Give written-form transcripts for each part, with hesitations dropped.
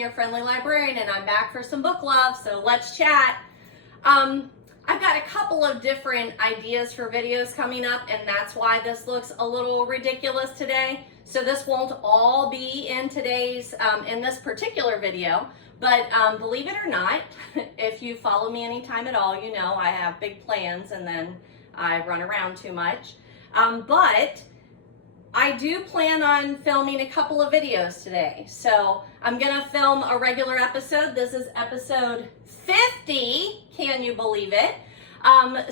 your friendly librarian, and I'm back for some book love, so let's chat. I've got a couple of different ideas for videos coming up, and that's why this looks a little ridiculous today. So this won't all be in today's, in this particular video, but believe it or not, if you follow me anytime at all, you know I have big plans and then I run around too much. But I do plan on filming a couple of videos today. So I'm gonna film a regular episode. This is episode 50, can you believe it?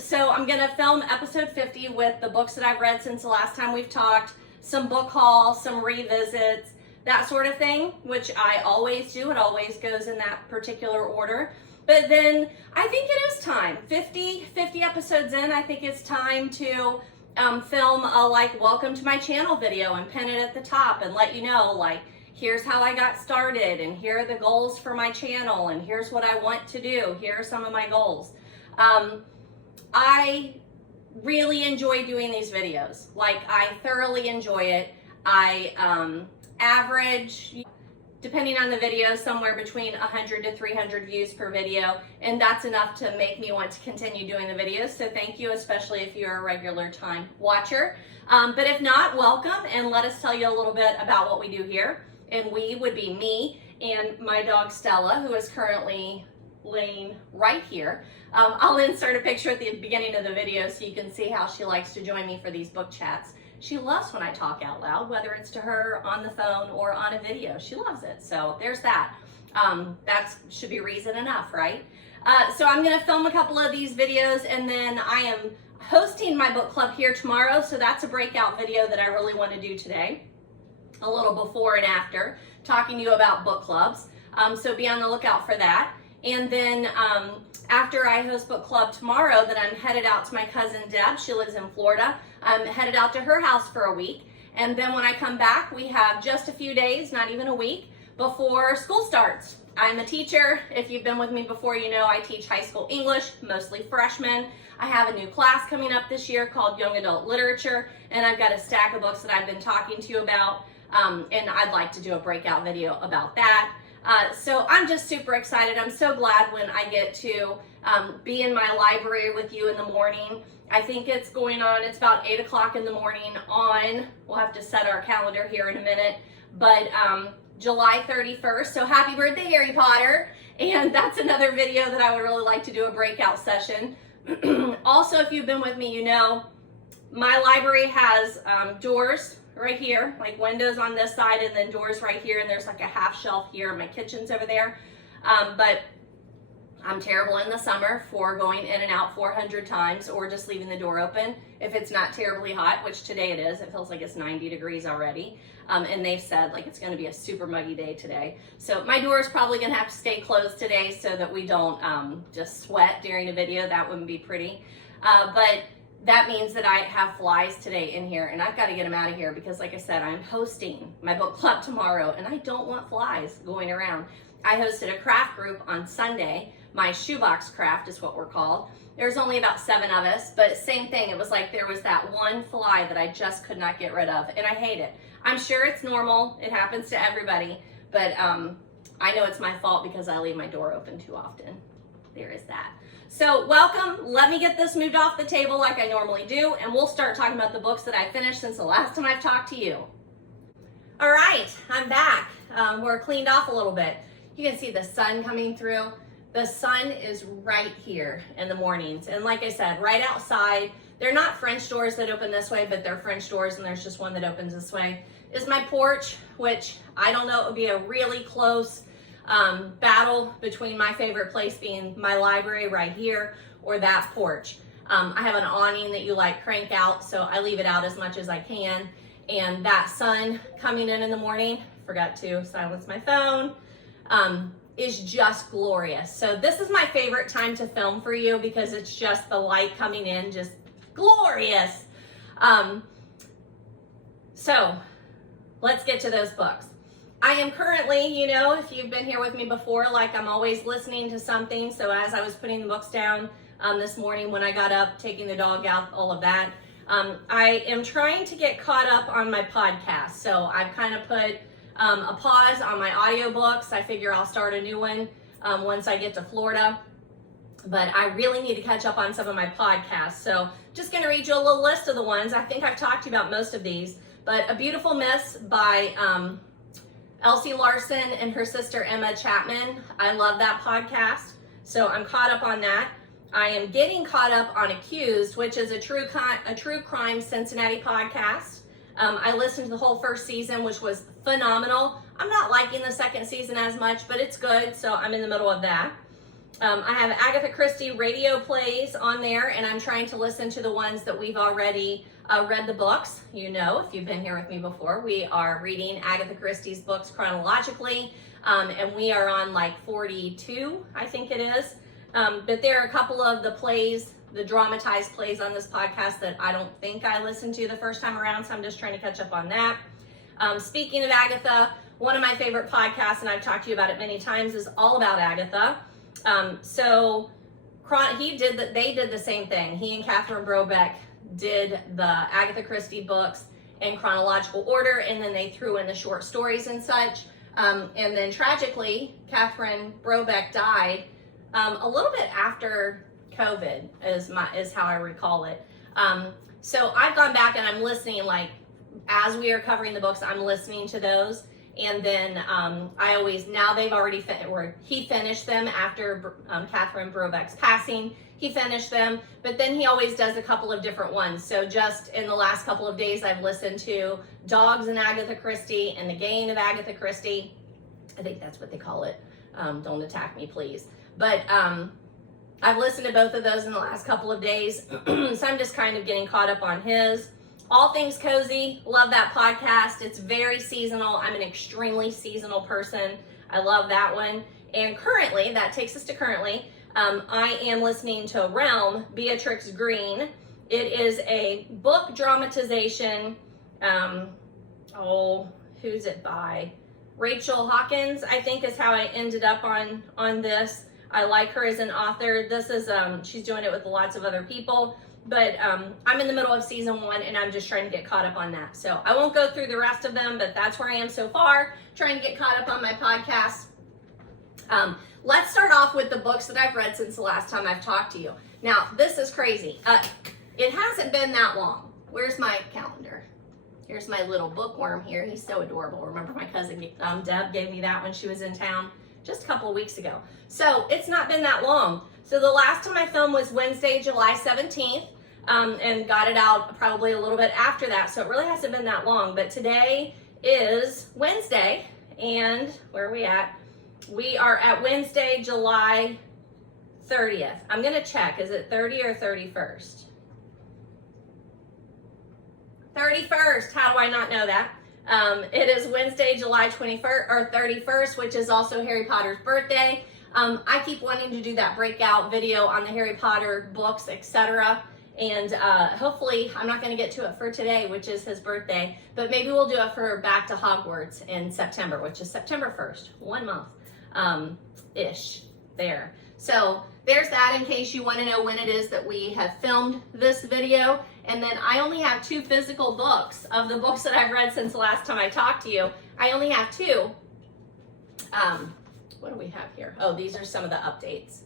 So I'm gonna film episode 50 with the books that I've read since the last time we've talked, some book hauls, some revisits, that sort of thing, which I always do. It always goes in that particular order. But then I think it is time, 50 episodes in, I think it's time to film a welcome to my channel video and pin it at the top and let you know here's how I got started and here are the goals for my channel and here's what I want to do. Here are some of my goals. I really enjoy doing these videos. I thoroughly enjoy it. I average, depending on the video, somewhere between 100 to 300 views per video, and that's enough to make me want to continue doing the videos. So thank you, especially if you're a regular time watcher. But if not, welcome, and let us tell you a little bit about what we do here. And we would be me and my dog Stella, who is currently laying right here. I'll insert a picture at the beginning of the video so you can see how she likes to join me for these book chats. She loves when I talk out loud, whether it's to her on the phone or on a video. She loves it. So there's that. That should be reason enough, right? So I'm going to film a couple of these videos, and then I am hosting my book club here tomorrow. So that's a breakout video that I really want to do today. A little before and after, talking to you about book clubs. So be on the lookout for that. And then after I host book club tomorrow, then I'm headed out to my cousin Deb. She lives in Florida. I'm headed out to her house for a week. And then when I come back, we have just a few days, not even a week, before school starts. I'm a teacher. If you've been with me before, you know I teach high school English, mostly freshmen. I have a new class coming up this year called Young Adult Literature, and I've got a stack of books that I've been talking to you about, and I'd like to do a breakout video about that. So I'm just super excited. I'm so glad when I get to be in my library with you in the morning. I think it's going on, it's about 8 o'clock in the morning on, we'll have to set our calendar here in a minute, but July 31st. So happy birthday, Harry Potter. And that's another video that I would really like to do a breakout session. Also, if you've been with me, you know, my library has doors right here, windows on this side and then doors right here, and there's a half shelf here. My kitchen's over there. But I'm terrible in the summer for going in and out 400 times or just leaving the door open if it's not terribly hot, which today it is. It feels like it's 90 degrees already. And they've said it's going to be a super muggy day today. So my door is probably going to have to stay closed today so that we don't just sweat during a video. That wouldn't be pretty. But that means that I have flies today in here, and I've got to get them out of here because, like I said, I'm hosting my book club tomorrow, and I don't want flies going around. I hosted a craft group on Sunday. My shoebox craft is what we're called. There's only about 7 of us, but same thing. It was there was that one fly that I just could not get rid of, and I hate it. I'm sure it's normal. It happens to everybody, but I know it's my fault because I leave my door open too often. There is that. So welcome. Let me get this moved off the table like I normally do, and we'll start talking about the books that I finished since the last time I've talked to you. All right, I'm back. We're cleaned off a little bit. You can see the sun coming through. The sun is right here in the mornings. And like I said, right outside, they're not French doors that open this way, but they're French doors, and there's just one that opens this way, is my porch, which I don't know, it would be a really close battle between my favorite place being my library right here or that porch. I have an awning that you crank out, so I leave it out as much as I can. And that sun coming in the morning, forgot to silence my phone, is just glorious. So this is my favorite time to film for you because it's just the light coming in, just glorious. So let's get to those books. I am currently, you know, if you've been here with me before, I'm always listening to something. So as I was putting the books down this morning when I got up, taking the dog out, all of that, I am trying to get caught up on my podcast. So I've kind of put a pause on my audiobooks. I figure I'll start a new one once I get to Florida. But I really need to catch up on some of my podcasts. So just going to read you a little list of the ones. I think I've talked to you about most of these. But A Beautiful Miss by Elsie Larson and her sister Emma Chapman. I love that podcast. So I'm caught up on that. I am getting caught up on Accused, which is a true crime Cincinnati podcast. I listened to the whole first season, which was phenomenal. I'm not liking the second season as much, but it's good. So I'm in the middle of that. I have Agatha Christie radio plays on there, and I'm trying to listen to the ones that we've already read the books. You know, if you've been here with me before, we are reading Agatha Christie's books chronologically, and we are on like 42, I think it is. But there are a couple of the plays, the dramatized plays on this podcast that I don't think I listened to the first time around, so I'm just trying to catch up on that. Speaking of Agatha, one of my favorite podcasts, and I've talked to you about it many times, is all about Agatha. They did the same thing. He and Catherine Brobeck did the Agatha Christie books in chronological order, and then they threw in the short stories and such. And then tragically, Catherine Brobeck died a little bit after COVID, is how I recall it. So I've gone back and I'm listening, like as we are covering the books, I'm listening to those. And then now they've already he finished them after Catherine Brobeck's passing. He finished them, but then he always does a couple of different ones. So just in the last couple of days, I've listened to Dogs and Agatha Christie and The Game of Agatha Christie. I think that's what they call it. Don't attack me, please. But I've listened to both of those in the last couple of days. So I'm just kind of getting caught up on his. All Things Cozy, love that podcast. It's very seasonal. I'm an extremely seasonal person. I love that one. And currently, that takes us to currently, I am listening to Realm, Beatrix Green. It is a book dramatization. Who's it by? Rachel Hawkins, I think is how I ended up on this. I like her as an author. This is, she's doing it with lots of other people. But I'm in the middle of season 1 and I'm just trying to get caught up on that. So I won't go through the rest of them, but that's where I am so far, trying to get caught up on my podcast. Let's start off with the books that I've read since the last time I've talked to you. Now, this is crazy. It hasn't been that long. Where's my calendar? Here's my little bookworm here. He's so adorable. Remember my cousin Deb gave me that when she was in town just a couple of weeks ago. So it's not been that long. So the last time I filmed was Wednesday, July 17th. And got it out probably a little bit after that, so it really hasn't been that long. But today is Wednesday, and where are we at? We are at Wednesday, July 30th. I'm gonna check, is it 30 or 31st? 31st, how do I not know that? It is Wednesday, July 21st or 31st, which is also Harry Potter's birthday. I keep wanting to do that breakout video on the Harry Potter books, etc. And hopefully, I'm not going to get to it for today, which is his birthday, but maybe we'll do it for Back to Hogwarts in September, which is September 1st, 1 month ish there. So there's that in case you want to know when it is that we have filmed this video. And then I only have 2 physical books of the books that I've read since the last time I talked to you. I only have 2. What do we have here? Oh, these are some of the updates.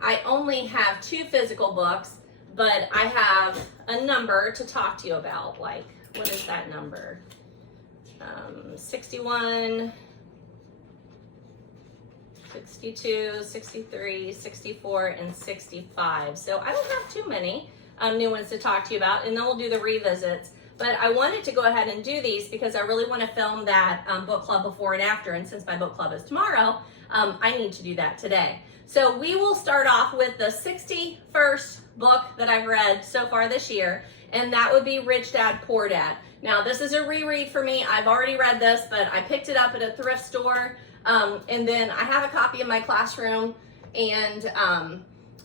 I only have 2 physical books, but I have a number to talk to you about. Like, what is that number? 61, 62, 63, 64, and 65. So I don't have too many new ones to talk to you about, and then we'll do the revisits. But I wanted to go ahead and do these because I really want to film that book club before and after, and since my book club is tomorrow, I need to do that today. So we will start off with the 61st book that I've read so far this year, and that would be Rich Dad, Poor Dad. Now, this is a reread for me. I've already read this, but I picked it up at a thrift store, and then I have a copy in my classroom, and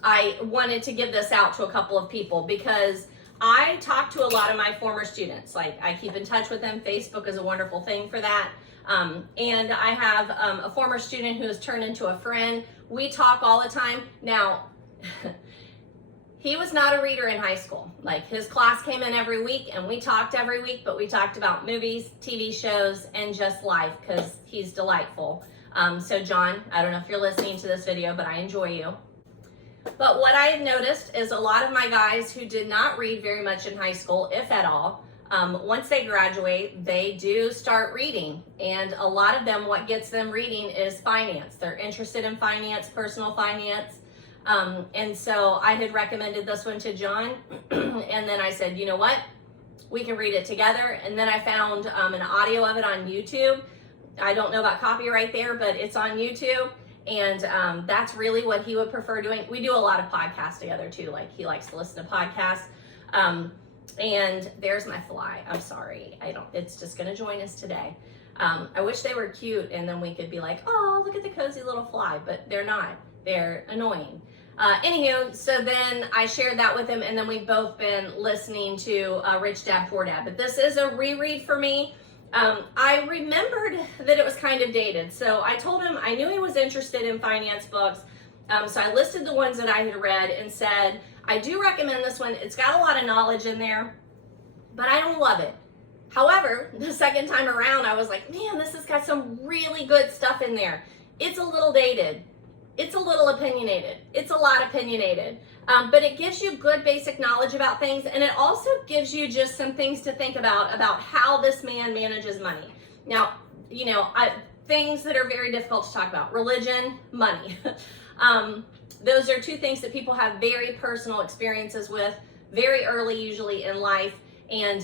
I wanted to give this out to a couple of people because I talk to a lot of my former students. Like, I keep in touch with them. Facebook is a wonderful thing for that. And I have a former student who has turned into a friend. We talk all the time. Now, he was not a reader in high school. Like, his class came in every week and we talked every week, but we talked about movies, TV shows, and just life, because he's delightful. So John, I don't know if you're listening to this video, but I enjoy you. But what I have noticed is a lot of my guys who did not read very much in high school, if at all, once they graduate, they do start reading. And a lot of them, what gets them reading is finance. They're interested in finance, personal finance. And so I had recommended this one to John, and then I said, you know what, we can read it together. And then I found an audio of it on YouTube. I don't know about copyright there, but it's on YouTube. And that's really what he would prefer doing. We do a lot of podcasts together too. Like, he likes to listen to podcasts. And there's my fly. I'm sorry. It's just gonna join us today. I wish they were cute and then we could be like, oh, look at the cozy little fly, but they're not. They're annoying. Anywho, so then I shared that with him, and then we've both been listening to Rich Dad, Poor Dad. But this is a reread for me. I remembered that it was kind of dated. So I told him I knew he was interested in finance books. So I listed the ones that I had read and said, I do recommend this one. It's got a lot of knowledge in there, but I don't love it. However, the second time around, I was like, man, this has got some really good stuff in there. It's a little dated. It's a little opinionated. It's a lot opinionated. But it gives you good basic knowledge about things, and it also gives you just some things to think about how this man manages money. Now, you know, things that are very difficult to talk about: religion, money. Those are two things that people have very personal experiences with very early, usually in life, and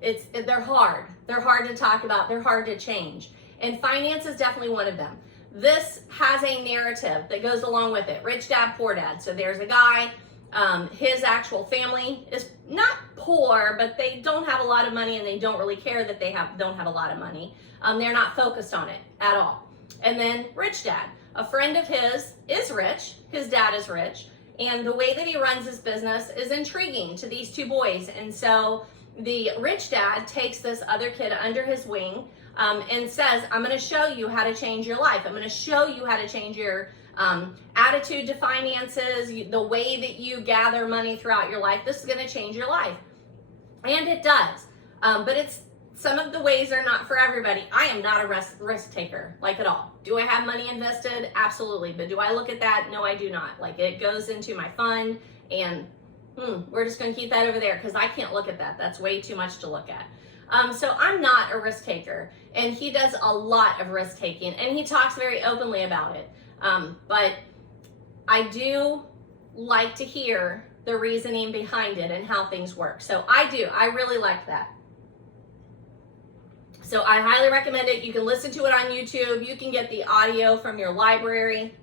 they're hard. They're hard to talk about. They're hard to change, and finance is definitely one of them. This has a narrative that goes along with it. Rich Dad, Poor Dad. So there's a guy, his actual family is not poor, but they don't have a lot of money, and they don't really care that they don't have a lot of money. They're not focused on it at all. And then Rich Dad, a friend of his is rich. His dad is rich. And the way that he runs his business is intriguing to these two boys. And so the rich dad takes this other kid under his wing, and says, I'm going to show you how to change your life. I'm going to show you how to change your attitude to finances, the way that you gather money throughout your life. This is going to change your life. And it does. But some of the ways are not for everybody. I am not a risk taker, like, at all. Do I have money invested? Absolutely. But do I look at that? No, I do not. Like, it goes into my fund, and we're just going to keep that over there because I can't look at that. That's way too much to look at. So I'm not a risk taker, and he does a lot of risk taking, and he talks very openly about it. But I do like to hear the reasoning behind it and how things work. So I really like that. So I highly recommend it. You can listen to it on YouTube. You can get the audio from your library,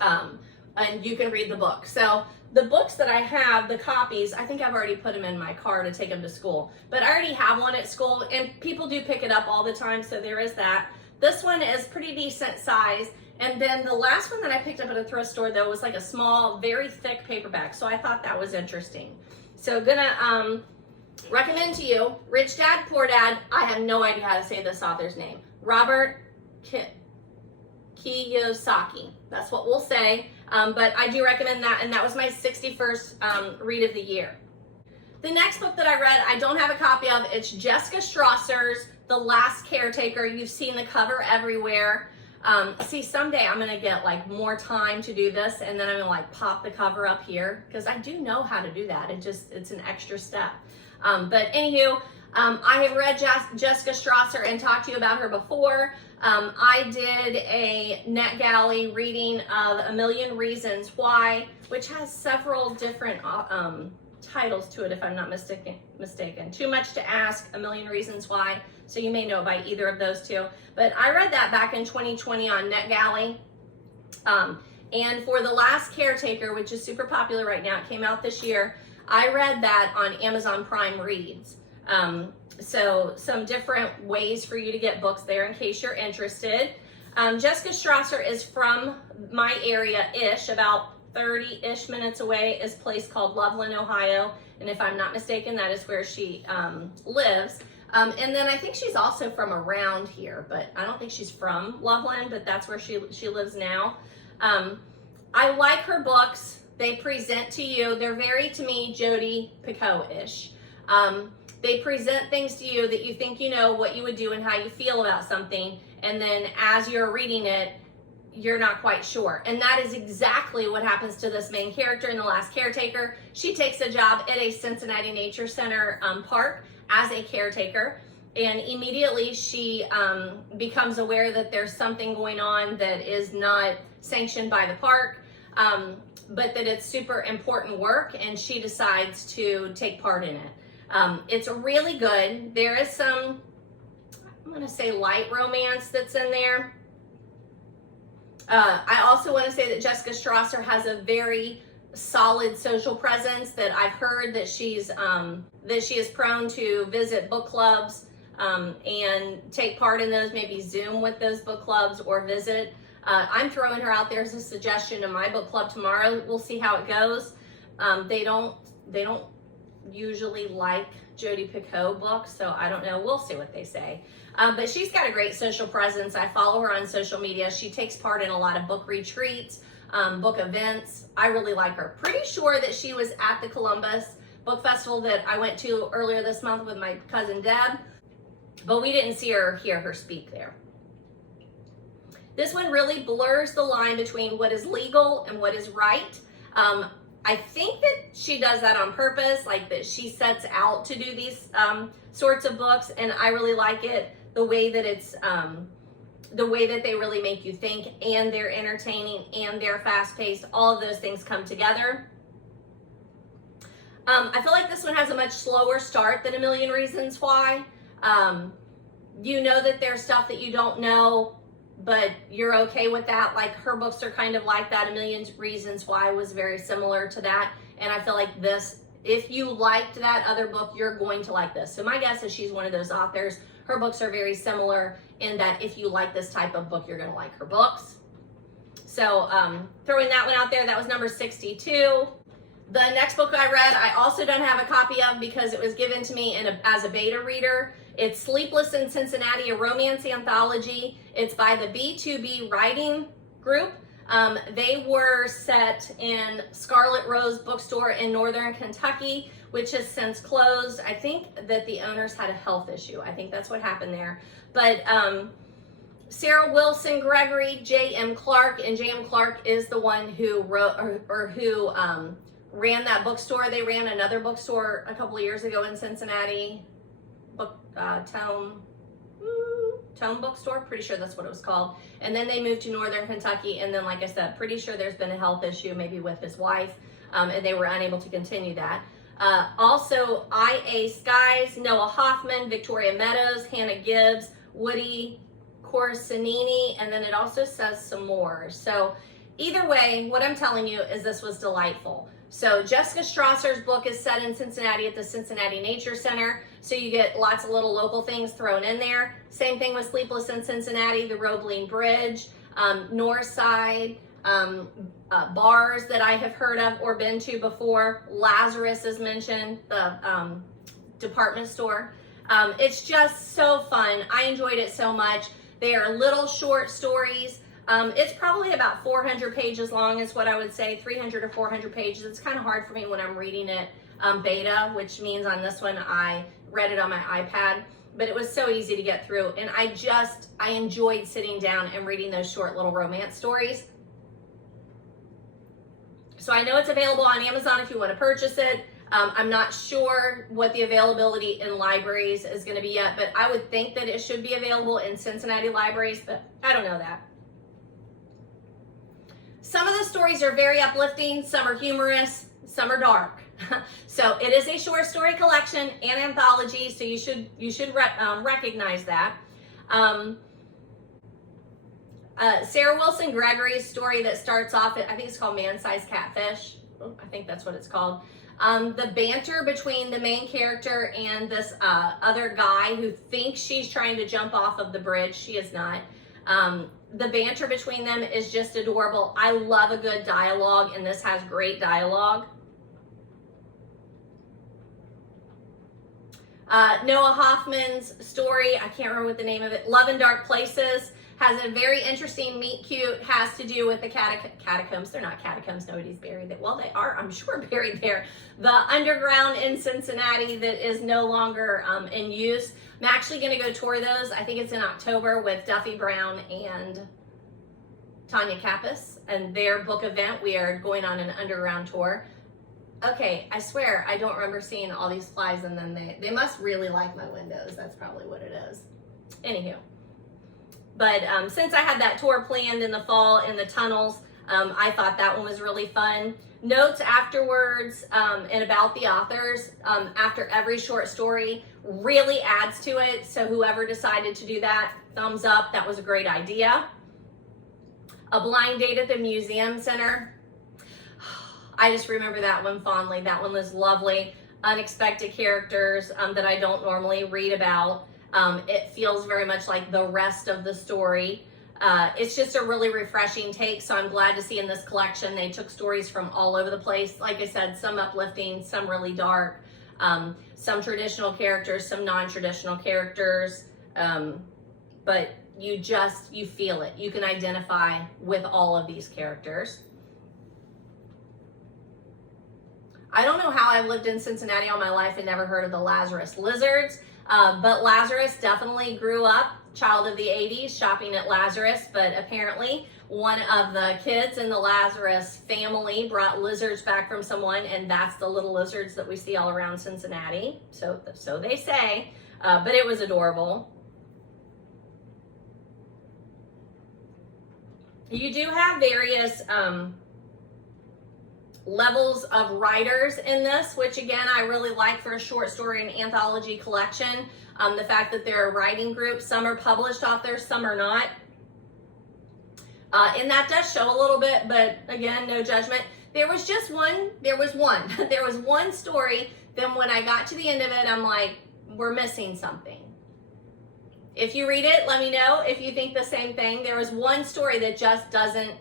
and you can read the book. So the books that I have, the copies, I think I've already put them in my car to take them to school. But I already have one at school, and people do pick it up all the time, so there is that. This one is pretty decent size. And then the last one that I picked up at a thrift store, though, was like a small, very thick paperback. So I thought that was interesting. So gonna recommend to you, Rich Dad, Poor Dad. I have no idea how to say this author's name. Robert Kiyosaki. That's what we'll say. But I do recommend that, and that was my 61st read of the year. The next book that I read, I don't have a copy of. It's Jessica Strawser's The Last Caretaker. You've seen the cover everywhere. See, someday I'm gonna get like more time to do this, and then I'm gonna like pop the cover up here, because I do know how to do that. It's an extra step. But anywho, I have read Jessica Strawser and talked to you about her before. I did a NetGalley reading of A Million Reasons Why, which has several different titles to it, if I'm not mistaken. Too Much to Ask, A Million Reasons Why. So you may know it by either of those two. But I read that back in 2020 on NetGalley. And for The Last Caretaker, which is super popular right now, it came out this year, I read that on Amazon Prime Reads. So some different ways for you to get books there in case you're interested. Jessica Strawser is from my area-ish, about 30-ish minutes away is a place called Loveland, Ohio. And if I'm not mistaken, that is where she lives. And then I think she's also from around here, but I don't think she's from Loveland, but that's where she lives now. I like her books. they present to you, they're very, to me, Jodi Picoult-ish. They present things to you that you think you know what you would do and how you feel about something, and then as you're reading it, you're not quite sure. And that is exactly what happens to this main character in The Last Caretaker. She takes a job at a Cincinnati Nature Center park as a caretaker, and immediately she becomes aware that there's something going on that is not sanctioned by the park, but that it's super important work, and she decides to take part in it. It's really good. There is some, I'm going to say, light romance that's in there. I also want to say that Jessica Strawser has a very solid social presence, that I've heard that she is prone to visit book clubs and take part in those, maybe Zoom with those book clubs or visit. I'm throwing her out there as a suggestion in my book club tomorrow. We'll see how it goes. They don't usually like Jodi Picoult books, so I don't know. We'll see what they say. But she's got a great social presence. I follow her on social media. She takes part in a lot of book retreats, book events. I really like her. Pretty sure that she was at the Columbus Book Festival that I went to earlier this month with my cousin Deb, but we didn't see her or hear her speak there. This one really blurs the line between what is legal and what is right. I think that she does that on purpose, like that she sets out to do these sorts of books, and I really like it, the way that it's, the way that they really make you think, and they're entertaining, and they're fast-paced. All of those things come together. I feel like this one has a much slower start than A Million Reasons Why. You know that there's stuff that you don't know, but you're okay with that. Like, her books are kind of like that. A Million Reasons Why was very similar to that. And I feel like this, if you liked that other book, you're going to like this. So my guess is she's one of those authors. Her books are very similar in that if you like this type of book, you're going to like her books. So throwing that one out there, that was number 62. The next book I read, I also don't have a copy of because it was given to me as a beta reader. It's Sleepless in Cincinnati, a romance anthology. It's by the B2B Writing Group. They were set in Scarlet Rose Bookstore in Northern Kentucky, which has since closed. I think that the owners had a health issue. I think that's what happened there. But Sarah Wilson Gregory, J.M. Clark, and J.M. Clark is the one who wrote or who ran that bookstore. They ran another bookstore a couple of years ago in Cincinnati, Tome Bookstore, pretty sure that's what it was called. And then they moved to Northern Kentucky, and then, like I said, pretty sure there's been a health issue, maybe with his wife, and they were unable to continue that. Also, I.A. Skies, Noah Hoffman, Victoria Meadows, Hannah Gibbs, Woody Corsinini, and then it also says some more. So either way, what I'm telling you is this was delightful. So Jessica Strawser's book is set in Cincinnati at the Cincinnati Nature Center, so you get lots of little local things thrown in there. Same thing with Sleepless in Cincinnati, the Roebling Bridge, North Side, bars that I have heard of or been to before. Lazarus is mentioned, the department store. It's just so fun. I enjoyed it so much. They are little short stories. It's probably about 400 pages long is what I would say, 300 or 400 pages. It's kind of hard for me when I'm reading it beta, which means on this one I read it on my iPad, but it was so easy to get through. And I enjoyed sitting down and reading those short little romance stories. So I know it's available on Amazon if you want to purchase it. I'm not sure what the availability in libraries is going to be yet, but I would think that it should be available in Cincinnati libraries, but I don't know that. Some of the stories are very uplifting, some are humorous, some are dark. So it is a short story collection and anthology, so you should recognize that. Sarah Wilson Gregory's story that starts off, I think it's called Man-Sized Catfish. I think that's what it's called. The banter between the main character and this other guy who thinks she's trying to jump off of the bridge. She is not. The banter between them is just adorable. I love a good dialogue, and this has great dialogue. Noah Hoffman's story, I can't remember what the name of it, Love in Dark Places, Has a very interesting meet cute, has to do with the catacombs. They're not catacombs, nobody's buried there. Well, they are, I'm sure, buried there. The underground in Cincinnati that is no longer in use. I'm actually gonna go tour those. I think it's in October with Duffy Brown and Tanya Kappas and their book event. We are going on an underground tour. Okay, I swear I don't remember seeing all these flies, and then they must really like my windows. That's probably what it is. Anywho. But since I had that tour planned in the fall in the tunnels, I thought that one was really fun. Notes afterwards and about the authors after every short story really adds to it. So whoever decided to do that, thumbs up. That was a great idea. A blind date at the museum center. I just remember that one fondly. That one was lovely. Unexpected characters that I don't normally read about. It feels very much like the rest of the story. It's just a really refreshing take, so I'm glad to see in this collection they took stories from all over the place. Like I said, some uplifting, some really dark, some traditional characters, some non-traditional characters, but you feel it. You can identify with all of these characters. I don't know how I've lived in Cincinnati all my life and never heard of the Lazarus Lizards. But Lazarus definitely grew up, child of the 80s, shopping at Lazarus, but apparently one of the kids in the Lazarus family brought lizards back from someone, and that's the little lizards that we see all around Cincinnati. So they say, but it was adorable. You do have various levels of writers in this, which again I really like for a short story and anthology collection. The fact that there are writing groups, some are published authors, some are not. And that does show a little bit, but again, no judgment. There was one story, then when I got to the end of it, I'm like, we're missing something. If you read it, let me know if you think the same thing. There was one story that just doesn't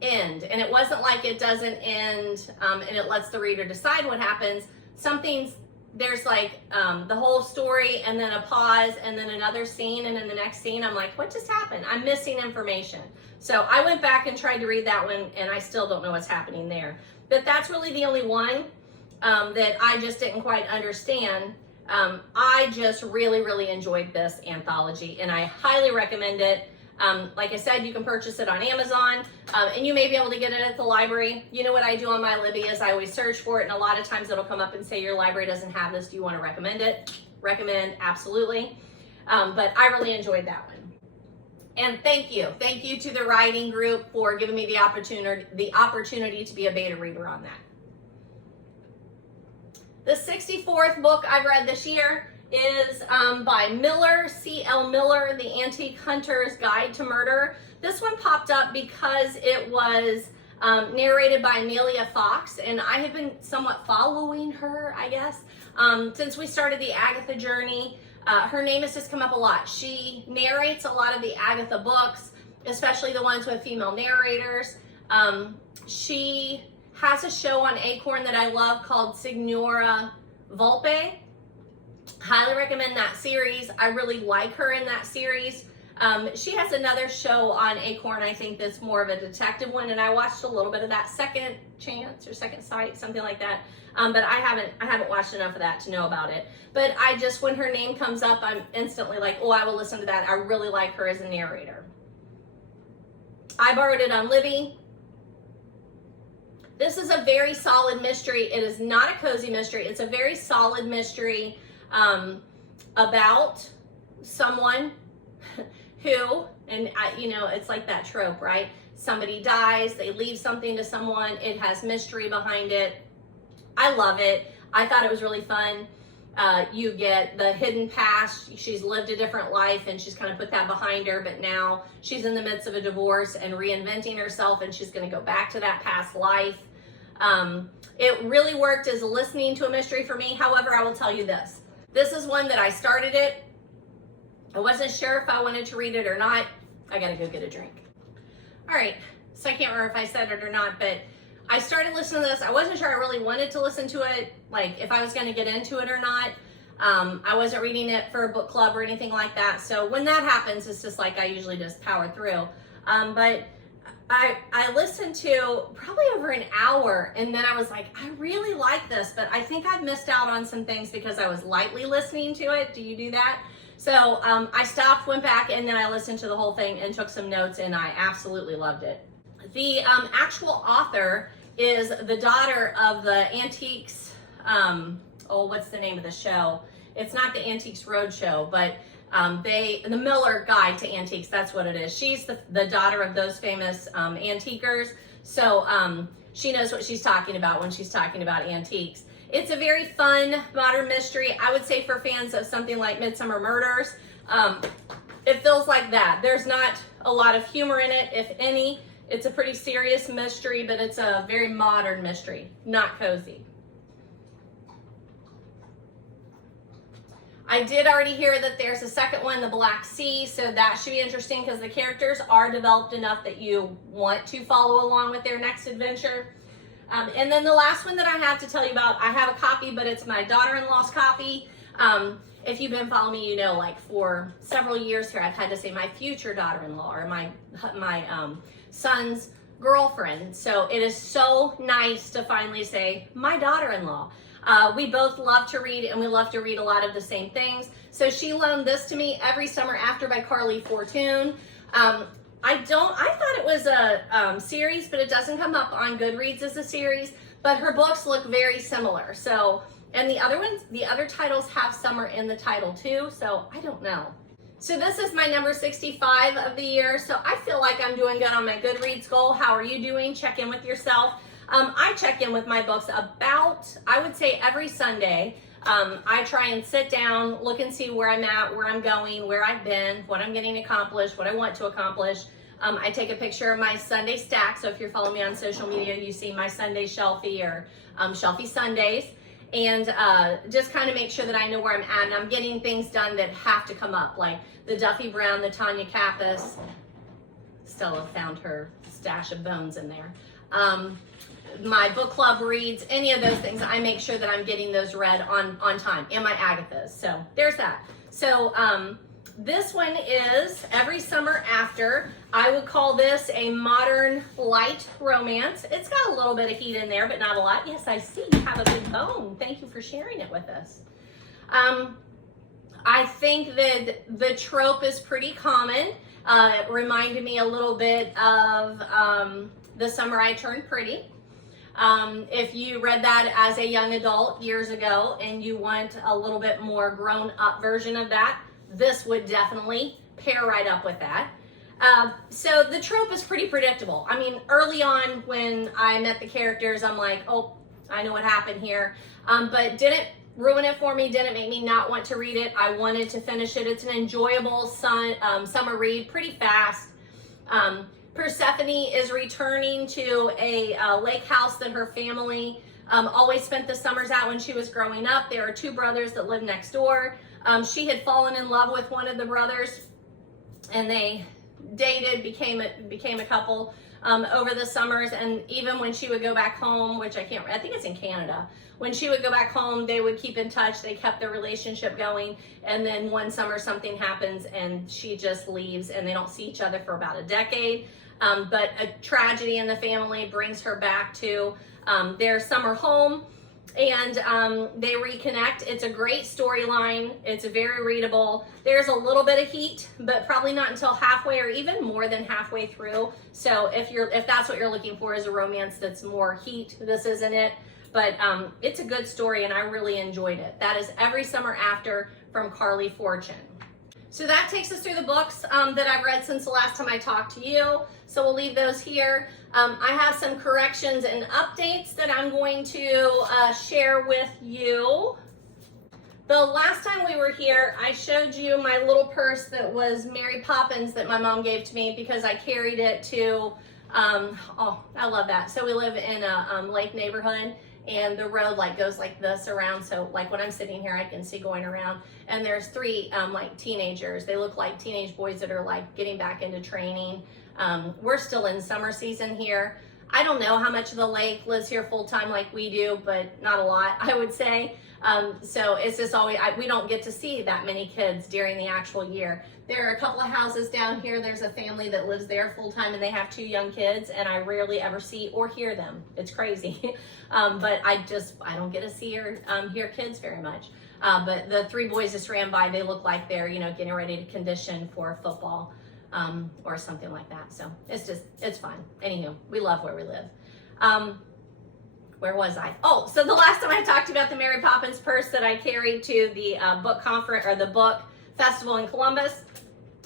end, and it wasn't like it doesn't end and it lets the reader decide what happens. There's like the whole story and then a pause and then another scene, and in the next scene I'm like, what just happened? I'm missing information. So I went back and tried to read that one, and I still don't know what's happening there. But that's really the only one that I just didn't quite understand. I just really enjoyed this anthology, and I highly recommend it. Like I said, you can purchase it on Amazon, and you may be able to get it at the library. You know what I do on my Libby is I always search for it, and a lot of times it'll come up and say your library doesn't have this. Do you want to recommend it? Recommend, absolutely. But I really enjoyed that one. And thank you to the writing group for giving me the opportunity to be a beta reader on that. The 64th book I've read this year is by Miller, C.L. Miller, The Antique Hunter's Guide to Murder. This one popped up because it was narrated by Amelia Fox, and I have been somewhat following her, I guess, since we started the Agatha journey. Her name has just come up a lot. She narrates a lot of the Agatha books, especially the ones with female narrators. She has a show on Acorn that I love called Signora Volpe. Highly recommend that series. I really like her in that series. She has another show on Acorn, I think, that's more of a detective one, and I watched a little bit of that. Second Chance or Second Sight, something like that. But I haven't watched enough of that to know about it. But I just, when her name comes up, I'm instantly like, oh, I will listen to that. I really like her as a narrator. I borrowed it on Libby. This is a very solid mystery. It is not a cozy mystery. It's a very solid mystery about someone who, and it's like that trope, right? Somebody dies, they leave something to someone, it has mystery behind it. I love it. I thought it was really fun. You get the hidden past. She's lived a different life and she's kind of put that behind her, but now she's in the midst of a divorce and reinventing herself, and she's going to go back to that past life. It really worked as listening to a mystery for me. However, I will tell you this. This is one that I started it. I wasn't sure if I wanted to read it or not. I gotta go get a drink. All right, so I can't remember if I said it or not, but I started listening to this. I wasn't sure I really wanted to listen to it, like if I was gonna get into it or not. I wasn't reading it for a book club or anything like that. So when that happens, it's just like I usually just power through. But I listened to probably over an hour, and then I was like, I really like this, but I think I've missed out on some things because I was lightly listening to it. Do you do that? So I stopped, went back, and then I listened to the whole thing and took some notes, and I absolutely loved it. The actual author is the daughter of the Antiques, what's the name of the show? It's not the Antiques Roadshow, but the Miller Guide to Antiques, that's what it is. She's the daughter of those famous antiquers, so she knows what she's talking about when she's talking about antiques. It's a very fun modern mystery. I would say for fans of something like Midsummer Murders, it feels like that. There's not a lot of humor in it, if any. It's a pretty serious mystery, but it's a very modern mystery, not cozy. I did already hear that there's a second one, The Black Sea, so that should be interesting because the characters are developed enough that you want to follow along with their next adventure. And then the last one that I have to tell you about, I have a copy, but it's my daughter-in-law's copy. If you've been following me, you know, like for several years here, I've had to say my future daughter-in-law or my son's girlfriend. So it is so nice to finally say my daughter-in-law. We both love to read, and we love to read a lot of the same things. So she loaned this to me, Every Summer After by Carley Fortune. I thought it was a series, but it doesn't come up on Goodreads as a series, but her books look very similar. So, and the other titles have summer in the title too, so I don't know. So this is my number 65 of the year, so I feel like I'm doing good on my Goodreads goal. How are you doing? Check in with yourself. I check in with my books about, I would say every Sunday. I try and sit down, look and see where I'm at, where I'm going, where I've been, what I'm getting accomplished, what I want to accomplish. I take a picture of my Sunday stack. So if you're following me on social media, you see my Sunday shelfie or Shelfie Sundays. And just kind of make sure that I know where I'm at and I'm getting things done that have to come up, like the Duffy Brown, the Tanya Kappas. Stella found her stash of bones in there. My book club reads, any of those things, I make sure that I'm getting those read on time, and my Agathas. So there's that. So this one is Every Summer After. I would call this a modern light romance. It's got a little bit of heat in there, but not a lot. Yes, I see you have a big bone. Thank you for sharing it with us. I think that the trope is pretty common. It reminded me a little bit of The Summer I Turned Pretty. If you read that as a young adult years ago and you want a little bit more grown up version of that, this would definitely pair right up with that. So the trope is pretty predictable. I mean, early on when I met the characters, I'm like, oh, I know what happened here. But didn't ruin it for me, didn't make me not want to read it. I wanted to finish it. It's an enjoyable summer read, pretty fast. Persephone is returning to a lake house that her family always spent the summers at when she was growing up. There are two brothers that live next door. She had fallen in love with one of the brothers, and they dated, became a couple over the summers. And even when she would go back home, which I think it's in Canada, when she would go back home, they would keep in touch. They kept their relationship going. And then one summer something happens and she just leaves and they don't see each other for about a decade. But a tragedy in the family brings her back to their summer home, and they reconnect. It's a great storyline. It's very readable. There's a little bit of heat, but probably not until halfway or even more than halfway through. So if that's what you're looking for, is a romance that's more heat, this isn't it. But it's a good story and I really enjoyed it. That is Every Summer After from Carley Fortune. So that takes us through the books that I've read since the last time I talked to you. So we'll leave those here. I have some corrections and updates that I'm going to share with you. The last time we were here, I showed you my little purse that was Mary Poppins that my mom gave to me because I carried it to, oh, I love that. So we live in a lake neighborhood, and the road like goes like this around. So like when I'm sitting here, I can see going around, and there's three like teenagers. They look like teenage boys that are like getting back into training. We're still in summer season here. I don't know how much of the lake lives here full time like we do, but not a lot, I would say. So it's just always, we don't get to see that many kids during the actual year. There are a couple of houses down here. There's a family that lives there full time and they have 2 young kids, and I rarely ever see or hear them. It's crazy. But I don't get to see or hear kids very much. But the 3 boys just ran by. They look like they're, getting ready to condition for football or something like that. So it's fun. Anywho, we love where we live. Where was I? Oh, so the last time I talked about the Mary Poppins purse that I carried to the book conference or the book festival in Columbus.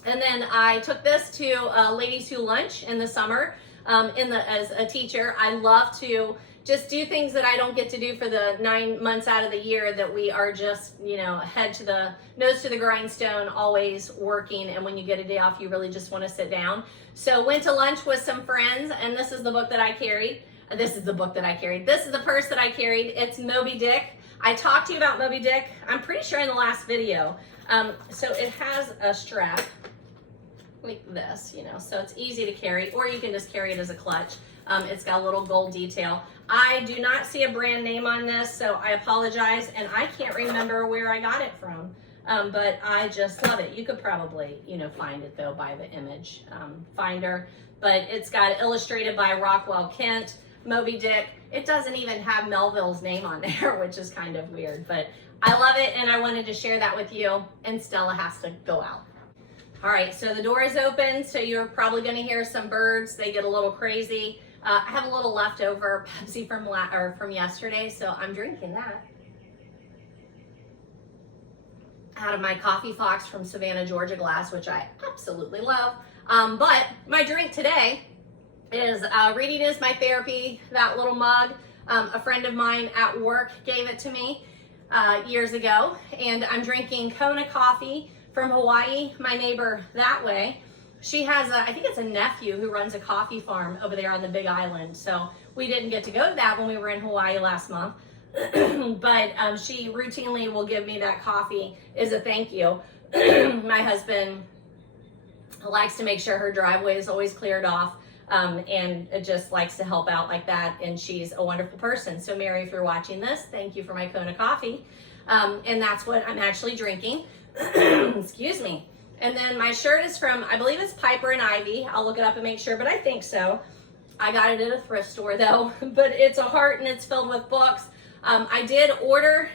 And then I took this to Ladies Who Lunch in the summer. As a teacher, I love to just do things that I don't get to do for the 9 months out of the year that we are just, nose to the grindstone, always working. And when you get a day off, you really just want to sit down. So went to lunch with some friends, and this is the book that I carried. This is the book that I carried. This is the purse that I carried. It's Moby Dick. I talked to you about Moby Dick, I'm pretty sure in the last video. So it has a strap like this, so it's easy to carry, or you can just carry it as a clutch. It's got a little gold detail. I do not see a brand name on this, so I apologize, and I can't remember where I got it from, but I just love it. You could probably, find it though by the image finder, but it's got illustrated by Rockwell Kent, Moby Dick. It doesn't even have Melville's name on there, which is kind of weird, but I love it, and I wanted to share that with you, and Stella has to go out. All right, so the door is open, so you're probably gonna hear some birds. They get a little crazy. I have a little leftover Pepsi from yesterday, so I'm drinking that out of my Coffee Fox from Savannah, Georgia glass, which I absolutely love. But my drink today is reading is my therapy, that little mug. A friend of mine at work gave it to me years ago, and I'm drinking Kona coffee from Hawaii. My neighbor that way, she has I think it's a nephew who runs a coffee farm over there on the Big Island. So we didn't get to go to that when we were in Hawaii last month, but she routinely will give me that coffee as a thank you. My husband likes to make sure her driveway is always cleared off, and just likes to help out like that, and she's a wonderful person. So Mary, if you're watching this, thank you for my Kona coffee, and that's what I'm actually drinking. Excuse me. And then my shirt is from, I believe it's Piper and Ivy. I'll look it up and make sure, but I think so. I got it at a thrift store though, but it's a heart and it's filled with books. I did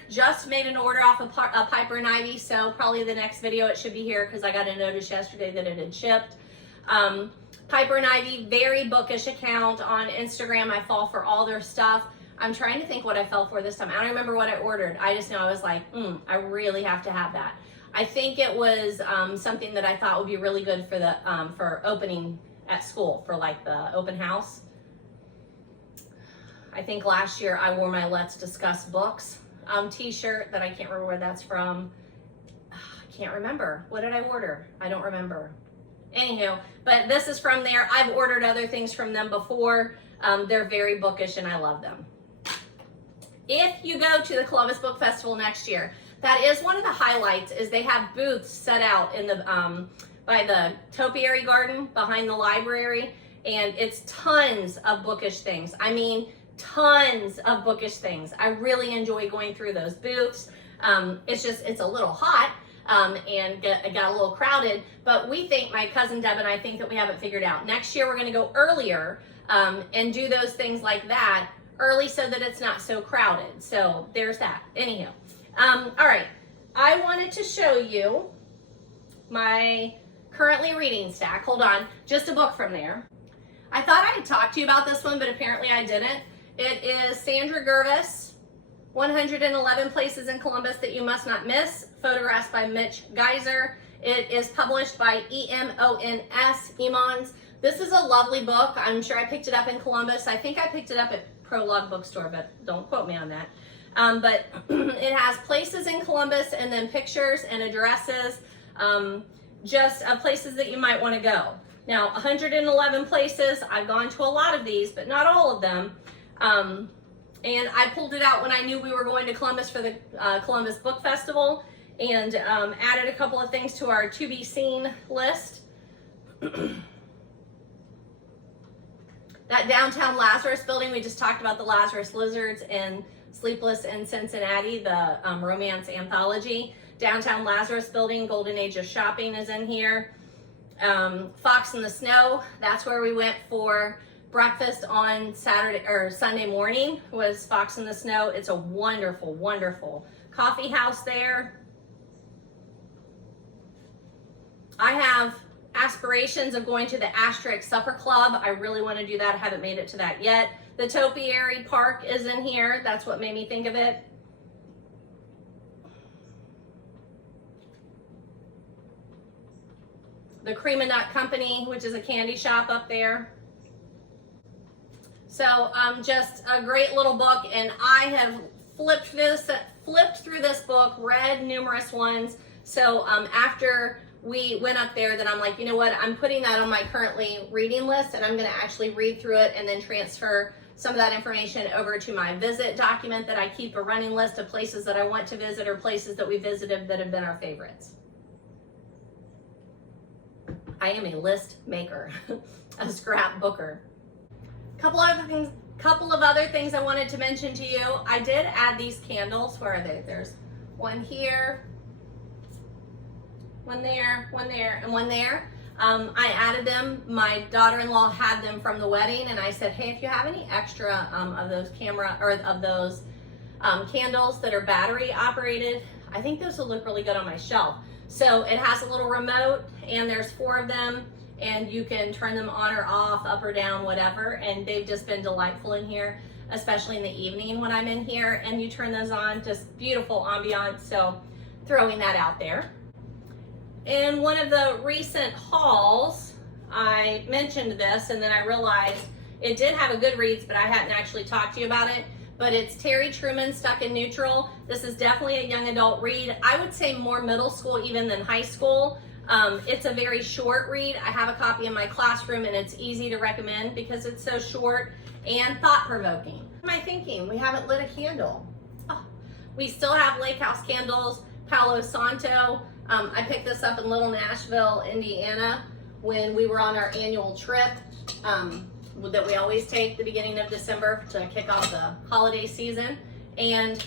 just made an order off of Piper and Ivy, so probably the next video it should be here because I got a notice yesterday that it had shipped. Piper and Ivy, very bookish account on Instagram. I fall for all their stuff. I'm trying to think what I fell for this time. I don't remember what I ordered. I just know I was like, I really have to have that. I think it was something that I thought would be really good for the for opening at school, for like the open house. I think last year I wore my Let's Discuss Books t-shirt that I can't remember where that's from. I can't remember. What did I order? I don't remember. Anywho, but this is from there. I've ordered other things from them before. They're very bookish and I love them. If you go to the Columbus Book Festival next year, that is one of the highlights, is they have booths set out in the by the topiary garden behind the library, and it's tons of bookish things. I mean, tons of bookish things. I really enjoy going through those booths. It's a little hot and got a little crowded, but we think, my cousin Deb and I think that we have it figured out. Next year we're gonna go earlier and do those things like that early so that it's not so crowded. So there's that. Anyhow, all right, I wanted to show you my currently reading stack. Hold on, just a book from there. I thought I had talked to you about this one, but apparently I didn't. It is Sandra Gurvis, 111 Places in Columbus That You Must Not Miss, photographs by Mitch Geiser. It is published by Emons. This is a lovely book. I'm sure I picked it up in Columbus. I think I picked it up at Prologue Bookstore, but don't quote me on that. But it has places in Columbus and then pictures and addresses, just places that you might want to go. Now, 111 places. I've gone to a lot of these, but not all of them. And I pulled it out when I knew we were going to Columbus for the Columbus Book Festival, and added a couple of things to our to be seen list. That downtown Lazarus building, we just talked about the Lazarus Lizards in Sleepless in Cincinnati, the romance anthology. Downtown Lazarus building, Golden Age of Shopping is in here. Fox in the Snow, that's where we went for breakfast on Saturday or Sunday morning, was Fox in the Snow. It's a wonderful, wonderful coffee house there. I have aspirations of going to the Asterisk Supper Club. I really want to do that. I haven't made it to that yet. The Topiary Park is in here. That's what made me think of it. The Cream and Nut Company, which is a candy shop up there. So just a great little book, and I have flipped through this book, read numerous ones. So after we went up there, then I'm like, you know what, I'm putting that on my currently reading list, and I'm going to actually read through it and then transfer some of that information over to my visit document that I keep a running list of places that I want to visit or places that we visited that have been our favorites. I am a list maker, a scrapbooker. Couple of other things I wanted to mention to you. I did add these candles. Where are they? There's one here, one there, one there, and one there. I added them. My daughter-in-law had them from the wedding, and I said, hey, if you have any extra of those candles that are battery operated, I think those will look really good on my shelf. So it has a little remote, and there's 4 of them, and you can turn them on or off, up or down, whatever, and they've just been delightful in here, especially in the evening when I'm in here, and you turn those on, just beautiful ambiance. So throwing that out there. In one of the recent hauls, I mentioned this, and then I realized it did have a Goodreads, but I hadn't actually talked to you about it. But it's Terry Trueman, Stuck in Neutral. This is definitely a young adult read. I would say more middle school even than high school. It's a very short read. I have a copy in my classroom, and it's easy to recommend because it's so short and thought-provoking. What am I thinking? We haven't lit a candle. Oh, we still have Lake House candles, Palo Santo. I picked this up in Little Nashville, Indiana, when we were on our annual trip that we always take the beginning of December to kick off the holiday season. And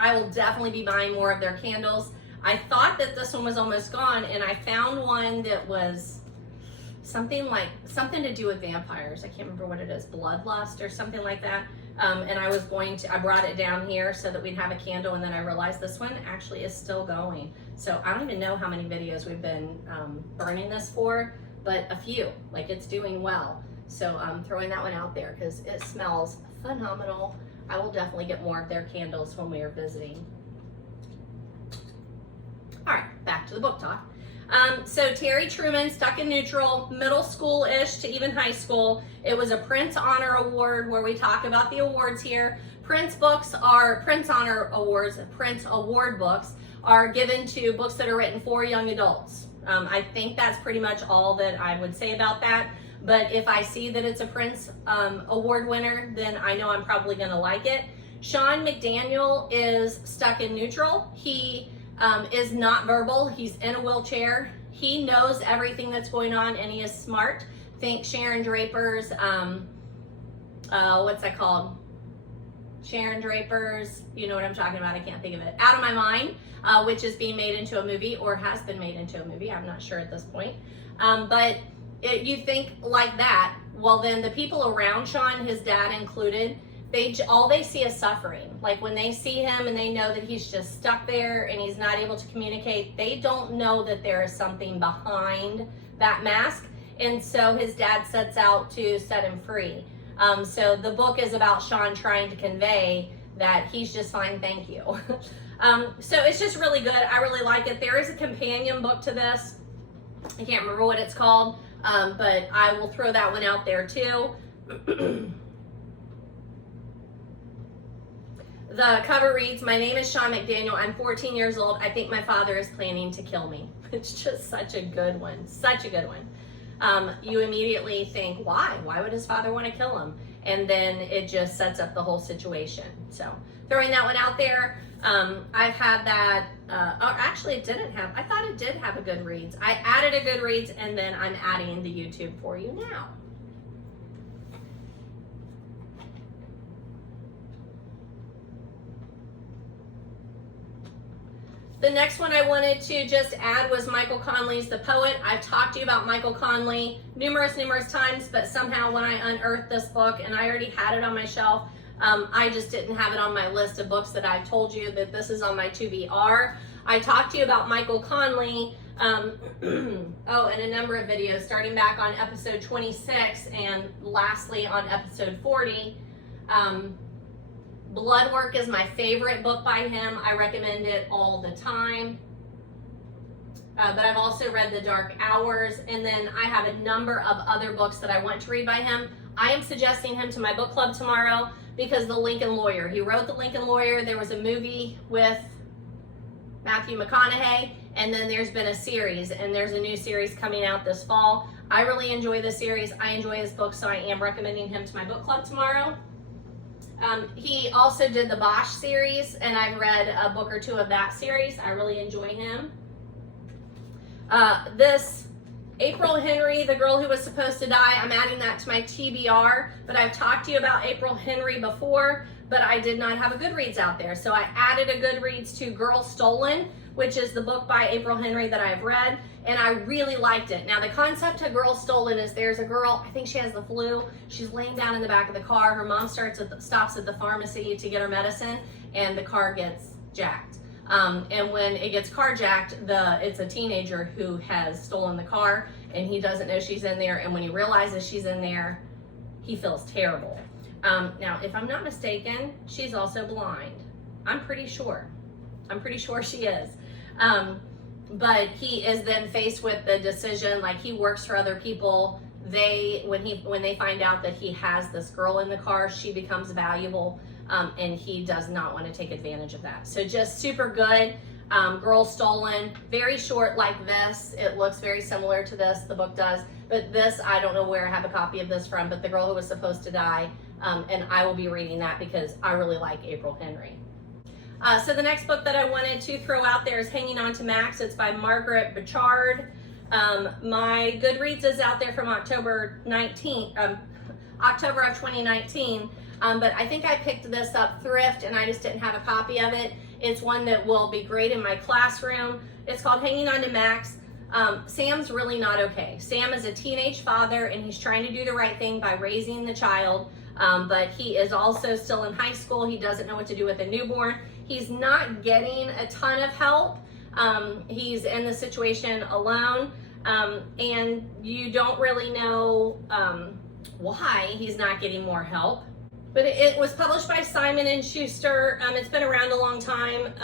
I will definitely be buying more of their candles. I thought that this one was almost gone, and I found one that was something to do with vampires. I can't remember what it is, bloodlust or something like that. And I brought it down here so that we'd have a candle, and then I realized this one actually is still going. So I don't even know how many videos we've been burning this for, but a few, like it's doing well. So I'm throwing that one out there because it smells phenomenal. I will definitely get more of their candles when we are visiting. All right, back to the book talk. So Terry Trueman, Stuck in Neutral, middle school-ish to even high school. It was a Prince Honor Award where we talk about the awards here. Prince Honor Awards, Prince Award books are given to books that are written for young adults. I think that's pretty much all that I would say about that. But if I see that it's a Prince Award winner, then I know I'm probably gonna like it. Sean McDaniel is Stuck in Neutral. He is not verbal. He's in a wheelchair. He knows everything that's going on, and he is smart. Think Sharon Draper's, what's that called? Sharon Draper's, you know what I'm talking about, I can't think of it. Out of My Mind, which is being made into a movie, or has been made into a movie, I'm not sure at this point. But you think like that, well then the people around Sean, his dad included, all they see is suffering. Like when they see him and they know that he's just stuck there and he's not able to communicate, they don't know that there is something behind that mask. And so his dad sets out to set him free. So the book is about Sean trying to convey that he's just fine, thank you. So it's just really good. I really like it. There is a companion book to this. I can't remember what it's called, but I will throw that one out there too. The cover reads, "My name is Sean McDaniel. I'm 14 years old. I think my father is planning to kill me." It's just such a good one. Such a good one. You immediately think, why? Why would his father want to kill him? And then it just sets up the whole situation. So throwing that one out there. I've had that, actually it didn't have, I thought it did have a Goodreads. I added a Goodreads, and then I'm adding the YouTube for you now. The next one I wanted to just add was Michael Connelly's The Poet. I've talked to you about Michael Connelly numerous times, but somehow when I unearthed this book, and I already had it on my shelf, I just didn't have it on my list of books that I've told you that this is on my TBR. I talked to you about Michael Connelly, in a number of videos, starting back on episode 26 and lastly on episode 40. Bloodwork is my favorite book by him. I recommend it all the time. But I've also read The Dark Hours, and then I have a number of other books that I want to read by him. I am suggesting him to my book club tomorrow because The Lincoln Lawyer. He wrote The Lincoln Lawyer. There was a movie with Matthew McConaughey, and then there's been a series, and there's a new series coming out this fall. I really enjoy the series. I enjoy his book, so I am recommending him to my book club tomorrow. He also did the Bosch series, and I've read a book or two of that series. I really enjoy him. This April Henry, The Girl Who Was Supposed to Die, I'm adding that to my TBR, but I've talked to you about April Henry before, but I did not have a Goodreads out there. So I added a Goodreads to Girl Stolen, which is the book by April Henry that I've read, and I really liked it. Now the concept of Girl Stolen is there's a girl, I think she has the flu, she's laying down in the back of the car, her mom stops at the pharmacy to get her medicine, and the car gets jacked. And when it gets carjacked, it's a teenager who has stolen the car, and he doesn't know she's in there, and when he realizes she's in there, he feels terrible. Now, if I'm not mistaken, she's also blind. I'm pretty sure she is. But he is then faced with the decision, like he works for other people. When they find out that he has this girl in the car, she becomes valuable, and he does not want to take advantage of that. So just super good. Girl Stolen, very short like this. It looks very similar to this, the book does. But this, I don't know where I have a copy of this from, but The Girl Who Was Supposed to Die. And I will be reading that because I really like April Henry. So the next book that I wanted to throw out there is Hanging On to Max. It's by Margaret Bechard. My Goodreads is out there from October of 2019. But I think I picked this up thrift and I just didn't have a copy of it. It's one that will be great in my classroom. It's called Hanging On to Max. Sam's really not okay. Sam is a teenage father and he's trying to do the right thing by raising the child. But he is also still in high school. He doesn't know what to do with a newborn. He's not getting a ton of help. He's in the situation alone, and you don't really know why he's not getting more help. But it was published by Simon & Schuster. It's been around a long time,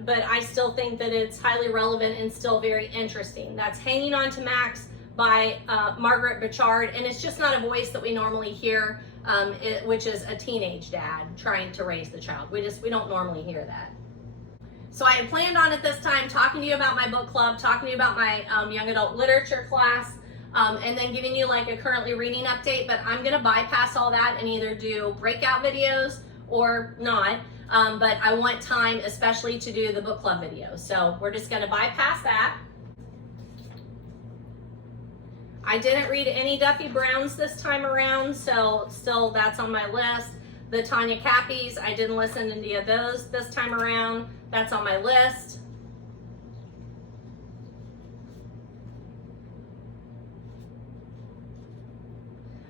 but I still think that it's highly relevant and still very interesting. That's Hanging On to Max by Margaret Bechard, and it's just not a voice that we normally hear. Which is a teenage dad trying to raise the child. We don't normally hear that. So I had planned on at this time talking to you about my book club, talking to you about my young adult literature class, and then giving you like a currently reading update, but I'm gonna bypass all that and either do breakout videos or not, but I want time especially to do the book club videos. So we're just gonna bypass that. I didn't read any Duffy Browns this time around, so still that's on my list. The Tanya Cappies, I didn't listen to any of those this time around. That's on my list.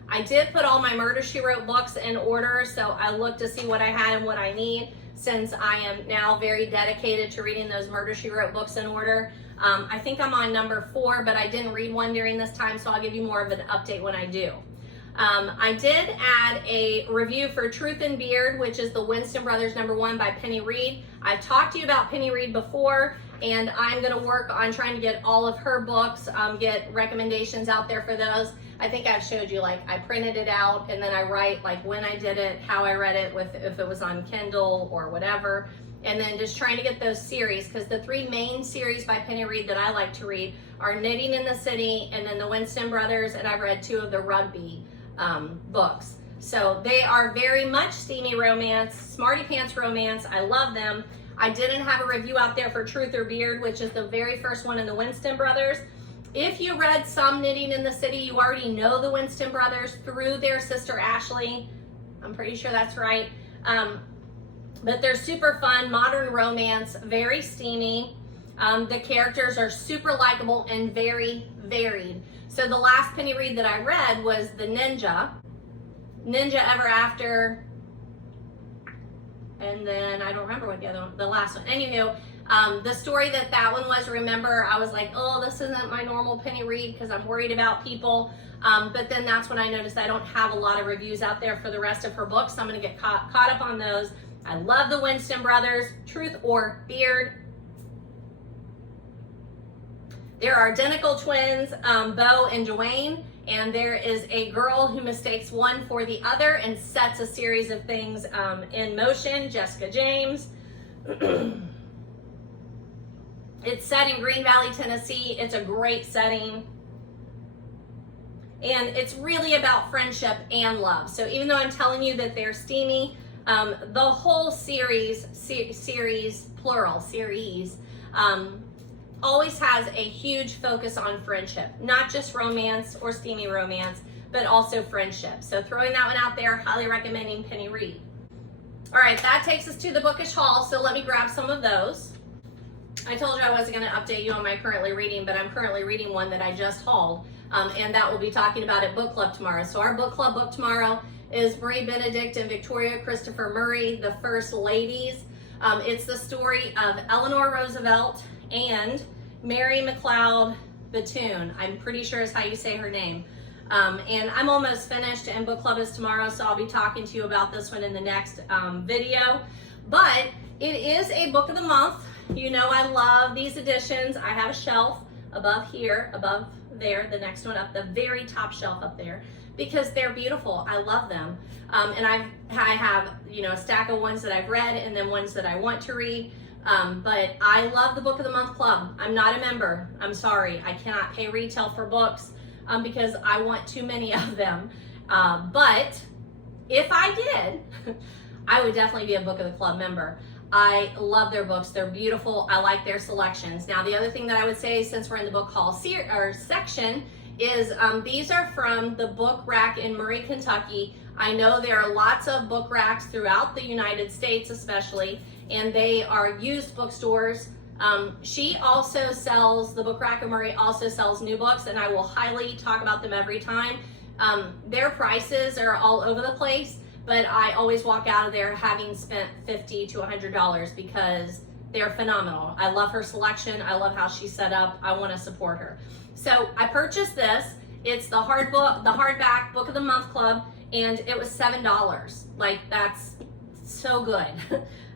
I did put all my Murder, She Wrote books in order, so I looked to see what I had and what I need, since I am now very dedicated to reading those Murder, She Wrote books in order. I think I'm on number 4, but I didn't read one during this time, so I'll give you more of an update when I do. I did add a review for Truth and Beard, which is the Winston Brothers #1 by Penny Reid. I've talked to you about Penny Reid before, and I'm going to work on trying to get all of her books, get recommendations out there for those. I think I've showed you, like, I printed it out, and then I write, like, when I did it, how I read it, if it was on Kindle or whatever. And then just trying to get those series, because the 3 main series by Penny Reid that I like to read are Knitting in the City, and then the Winston Brothers, and I've read 2 of the Rugby books. So they are very much steamy romance, smarty pants romance. I love them. I didn't have a review out there for Truth or Beard, which is the very first one in the Winston Brothers. If you read some Knitting in the City, you already know the Winston Brothers through their sister Ashley. I'm pretty sure that's right. But they're super fun, modern romance, very steamy. The characters are super likable and very varied. So the last penny read that I read was the Ninja Ever After, and then I don't remember what the last one. Anywho, the story that one was, remember, I was like, oh, this isn't my normal penny read because I'm worried about people. But then that's when I noticed I don't have a lot of reviews out there for the rest of her books, so I'm going to get caught up on those. I love the Winston brothers, Truth or Beard. There are identical twins, Beau and Dwayne, and there is a girl who mistakes one for the other and sets a series of things in motion, Jessica James. It's set in Green Valley, Tennessee. It's a great setting. And it's really about friendship and love. So even though I'm telling you that they're steamy, the whole series, plural, series, always has a huge focus on friendship, not just romance or steamy romance, but also friendship. So throwing that one out there, highly recommending penny read. All right, that takes us to the bookish haul, so let me grab some of those. I told you I wasn't going to update you on my currently reading, but I'm currently reading one that I just hauled, and that we'll be talking about at book club tomorrow. So our book club book tomorrow is Marie Benedict and Victoria Christopher Murray, the First Ladies. It's the story of Eleanor Roosevelt and Mary McLeod Bethune. I'm pretty sure is how you say her name. And I'm almost finished, and book club is tomorrow, so I'll be talking to you about this one in the next video. But it is a book of the month. You know I love these editions. I have a shelf above here, above there, the next one up, the very top shelf up there, because they're beautiful. I love them. And I have, you know, a stack of ones that I've read and then ones that I want to read. But I love the Book of the Month Club. I'm not a member. I'm sorry. I cannot pay retail for books because I want too many of them. But if I did, I would definitely be a Book of the Club member. I love their books. They're beautiful. I like their selections. Now, the other thing that I would say, since we're in the book haul section, is these are from the book rack in Murray, Kentucky. I know there are lots of book racks throughout the United States, especially, and they are used bookstores. She also sells, the book rack in Murray also sells new books, and I will highly talk about them every time. Their prices are all over the place, but I always walk out of there having spent $50 to $100 because they're phenomenal. I love her selection. I love how she's set up. I want to support her. So I purchased this. It's the hardback Book of the Month Club, and it was $7. Like, that's so good.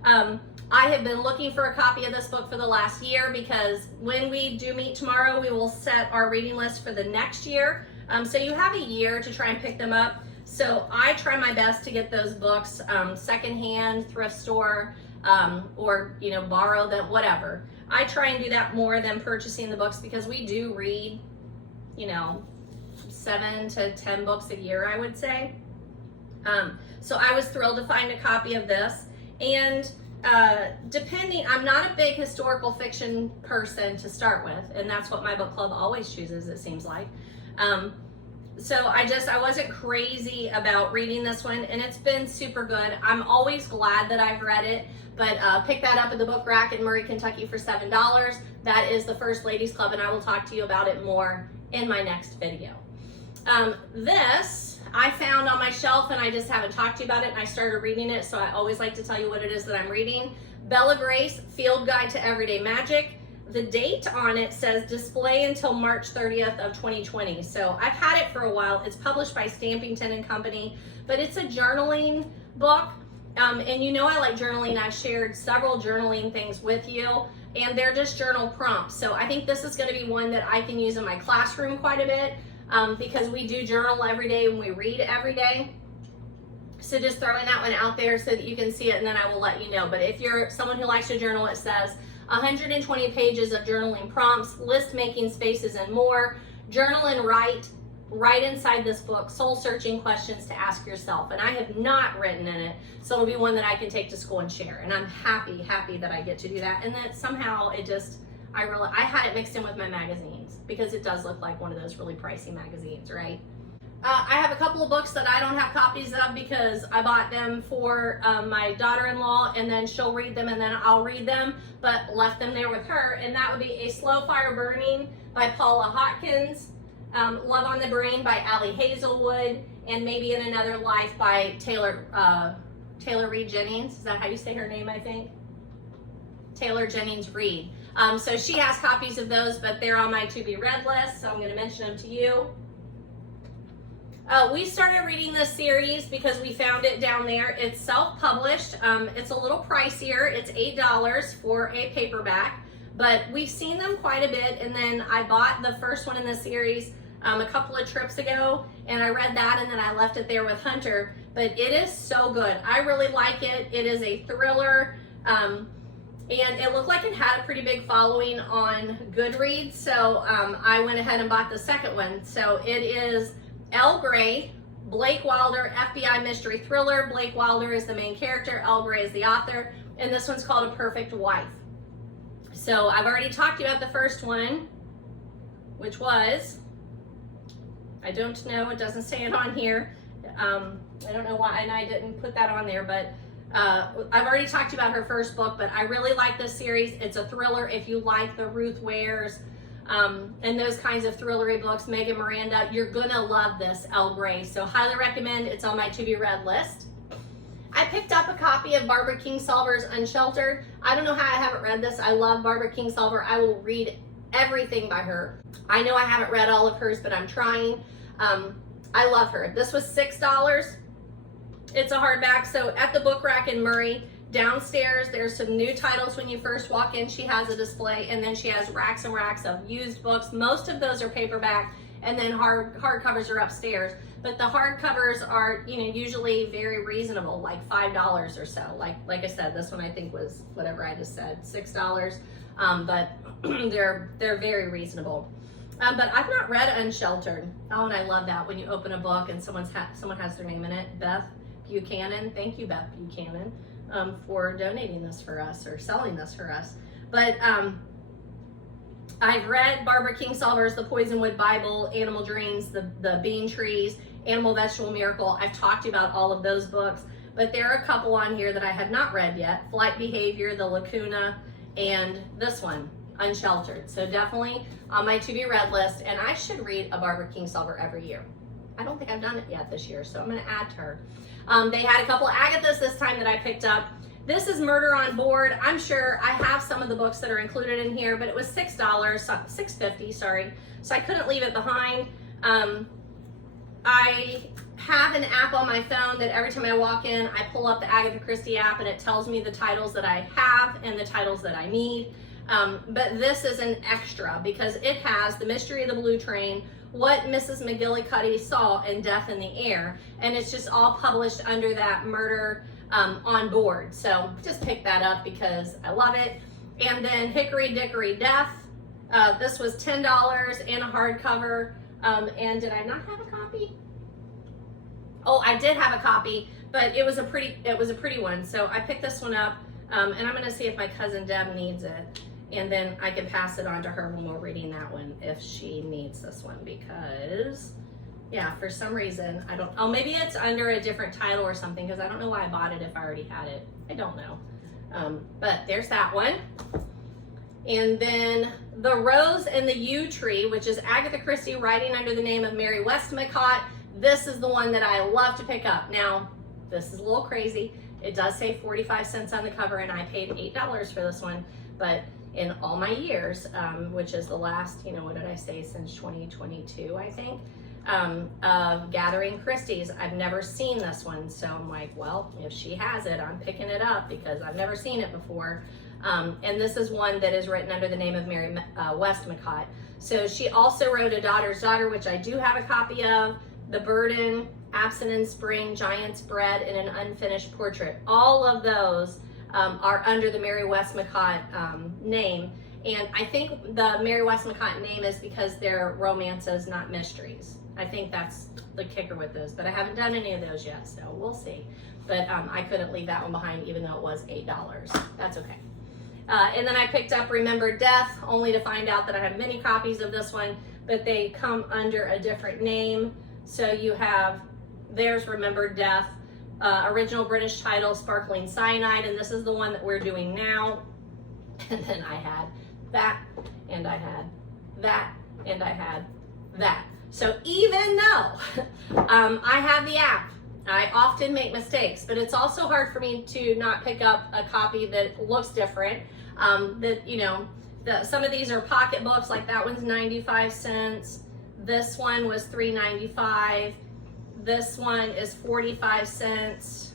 I have been looking for a copy of this book for the last year because when we do meet tomorrow, we will set our reading list for the next year. So you have a year to try and pick them up. So I try my best to get those books secondhand, thrift store, or, you know, borrow them, whatever. I try and do that more than purchasing the books because we do read, you know, 7 to 10 books a year, I would say. So I was thrilled to find a copy of this. And I'm not a big historical fiction person to start with, and that's what my book club always chooses, it seems like. So I wasn't crazy about reading this one, and it's been super good. I'm always glad that I've read it, but pick that up at the book rack in Murray, Kentucky for $7. That is the First Ladies Club, and I will talk to you about it more in my next video. This I found on my shelf, and I just haven't talked to you about it, and I started reading it, so I always like to tell you what it is that I'm reading. Bella Grace, Field Guide to Everyday Magic. The date on it says display until March 30th of 2020. So I've had it for a while. It's published by Stampington and Company, but it's a journaling book. And you know I like journaling. I've shared several journaling things with you, and they're just journal prompts. So I think this is going to be one that I can use in my classroom quite a bit because we do journal every day and we read every day. So just throwing that one out there so that you can see it, and then I will let you know. But if you're someone who likes to journal, it says 120 pages of journaling prompts, list making spaces, and more. Journal and write right inside this book, soul searching questions to ask yourself. And I have not written in it, so it'll be one that I can take to school and share. And I'm happy that I get to do that. And that somehow it just, I had it mixed in with my magazines because it does look like one of those really pricey magazines, right? I have a couple of books that I don't have copies of because I bought them for my daughter-in-law, and then she'll read them and then I'll read them, but left them there with her. And that would be A Slow Fire Burning by Paula Hawkins, Love on the Brain by Allie Hazelwood, and Maybe in Another Life by Taylor Reid Jennings. Is that how you say her name, I think? Taylor Jennings Reid. So she has copies of those, but they're on my to be read list, so I'm going to mention them to you. We started reading this series because we found it down there. It's self-published. It's a little pricier. It's $8 for a paperback, but we've seen them quite a bit. And then I bought the first one in the series a couple of trips ago, and I read that, and then I left it there with Hunter. But it is so good. I really like it. It is a thriller, and it looked like it had a pretty big following on Goodreads, so I went ahead and bought the second one. So it is Elle Gray, Blake Wilder, FBI mystery thriller. Blake Wilder is the main character, Elle Gray is the author, and this one's called A Perfect Wife. So I've already talked about the first one, which was, I don't know, it doesn't say it on here. I don't know why, and I didn't put that on there, but I've already talked about her first book, but I really like this series. It's a thriller. If you like the Ruth Wares, and those kinds of thrillery books, Megan Miranda, you're gonna love this, Elle Gray. So highly recommend. It's on my to be read list. I picked up a copy of Barbara Kingsolver's Unsheltered. I don't know how I haven't read this. I love Barbara Kingsolver. I will read everything by her. I know I haven't read all of hers, but I'm trying. I love her. This was $6. It's a hardback. So at the book rack in Murray, downstairs, there's some new titles when you first walk in. She has a display, and then she has racks and racks of used books. Most of those are paperback, and then hardcovers are upstairs. But the hardcovers are, you know, usually very reasonable, like $5 or so. Like I said, this one I think was whatever I just said, $6. But they're very reasonable. But I've not read Unsheltered. Oh, and I love that when you open a book and someone has their name in it. Beth Buchanan. Thank you, Beth Buchanan, for donating this for us or selling this for us. But I've read Barbara Kingsolver's The Poisonwood Bible, Animal Dreams, the Bean Trees, Animal Vegetable Miracle. I've talked about all of those books, but there are a couple on here that I have not read yet. Flight Behavior, The Lacuna, and this one, Unsheltered. So definitely on my to be read list, and I should read a Barbara Kingsolver every year. I don't think I've done it yet this year, so I'm going to add to her. They had a couple of Agathas this time that I picked up. This is Murder on Board. I'm sure I have some of the books that are included in here, but it was $6.50, sorry. So I couldn't leave it behind. I have an app on my phone that every time I walk in, I pull up the Agatha Christie app, and it tells me the titles that I have and the titles that I need. But this is an extra because it has The Mystery of the Blue Train, What Mrs. McGillicuddy Saw, and Death in the Air. And it's just all published under that Murder on Board. So just pick that up because I love it. And then Hickory Dickory Death. This was $10 and a hardcover. And did I not have a copy? Oh, I did have a copy, but it was a pretty one. So I picked this one up, and I'm gonna see if my cousin Deb needs it. And then I can pass it on to her when we're reading that one if she needs this one, because yeah, for some reason, I don't, oh, maybe it's under a different title or something, because I don't know why I bought it if I already had it. I don't know. But there's that one. And then The Rose and the Yew Tree, which is Agatha Christie writing under the name of Mary Westmacott. This is the one that I love to pick up. Now, this is a little crazy. It does say 45 cents on the cover, and I paid $8 for this one. But in all my years, which is the last, you know, what did I say, since 2022, I think, of gathering Christie's, I've never seen this one. So I'm like, well, if she has it, I'm picking it up because I've never seen it before. And this is one that is written under the name of Mary Westmacott. So she also wrote A Daughter's Daughter, which I do have a copy of, The Burden, Absent in Spring, Giant's Bread, and An Unfinished Portrait. All of those are under the Mary Westmacott name. And I think the Mary Westmacott name is because they're romances, not mysteries. I think that's the kicker with those, but I haven't done any of those yet, so we'll see. But I couldn't leave that one behind even though it was $8. That's okay. And then I picked up Remember Death, only to find out that I have many copies of this one, but they come under a different name. So you have, there's Remember Death, original British title, Sparkling Cyanide, and this is the one that we're doing now. And then I had that, and I had that, and I had that. So even though I have the app, I often make mistakes, but it's also hard for me to not pick up a copy that looks different. That, you know, some of these are pocket books, like that one's 95 cents. This one was $3.95. This one is 45 cents.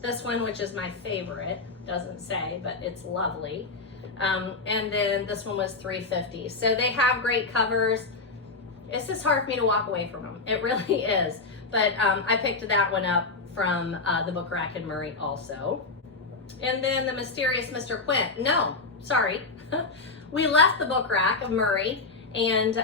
This one, which is my favorite, doesn't say, but it's lovely. And then this one was $3.50. So they have great covers. It's just hard for me to walk away from them. It really is. But I picked that one up from the Book Rack in Murray also. And then the Mysterious Mr. Quint. No, sorry. We left the Book Rack of Murray, and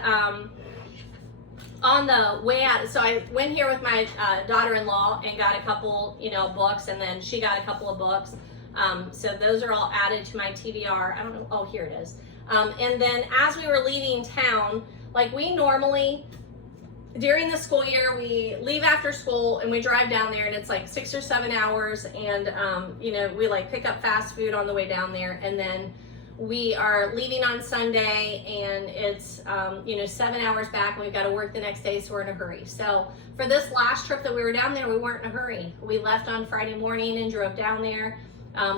on the way out, so I went here with my daughter-in-law and got a couple, you know, books, and then she got a couple of books. So those are all added to my TBR. I don't know. Oh, here it is. And then as we were leaving town, like we normally, during the school year, we leave after school and we drive down there, and it's like 6 or 7 hours, and you know, we like pick up fast food on the way down there, and then we are leaving on Sunday, and it's you know, 7 hours back, and we've got to work the next day, so we're in a hurry. So for this last trip that we were down there, we weren't in a hurry. We left on Friday morning and drove down there.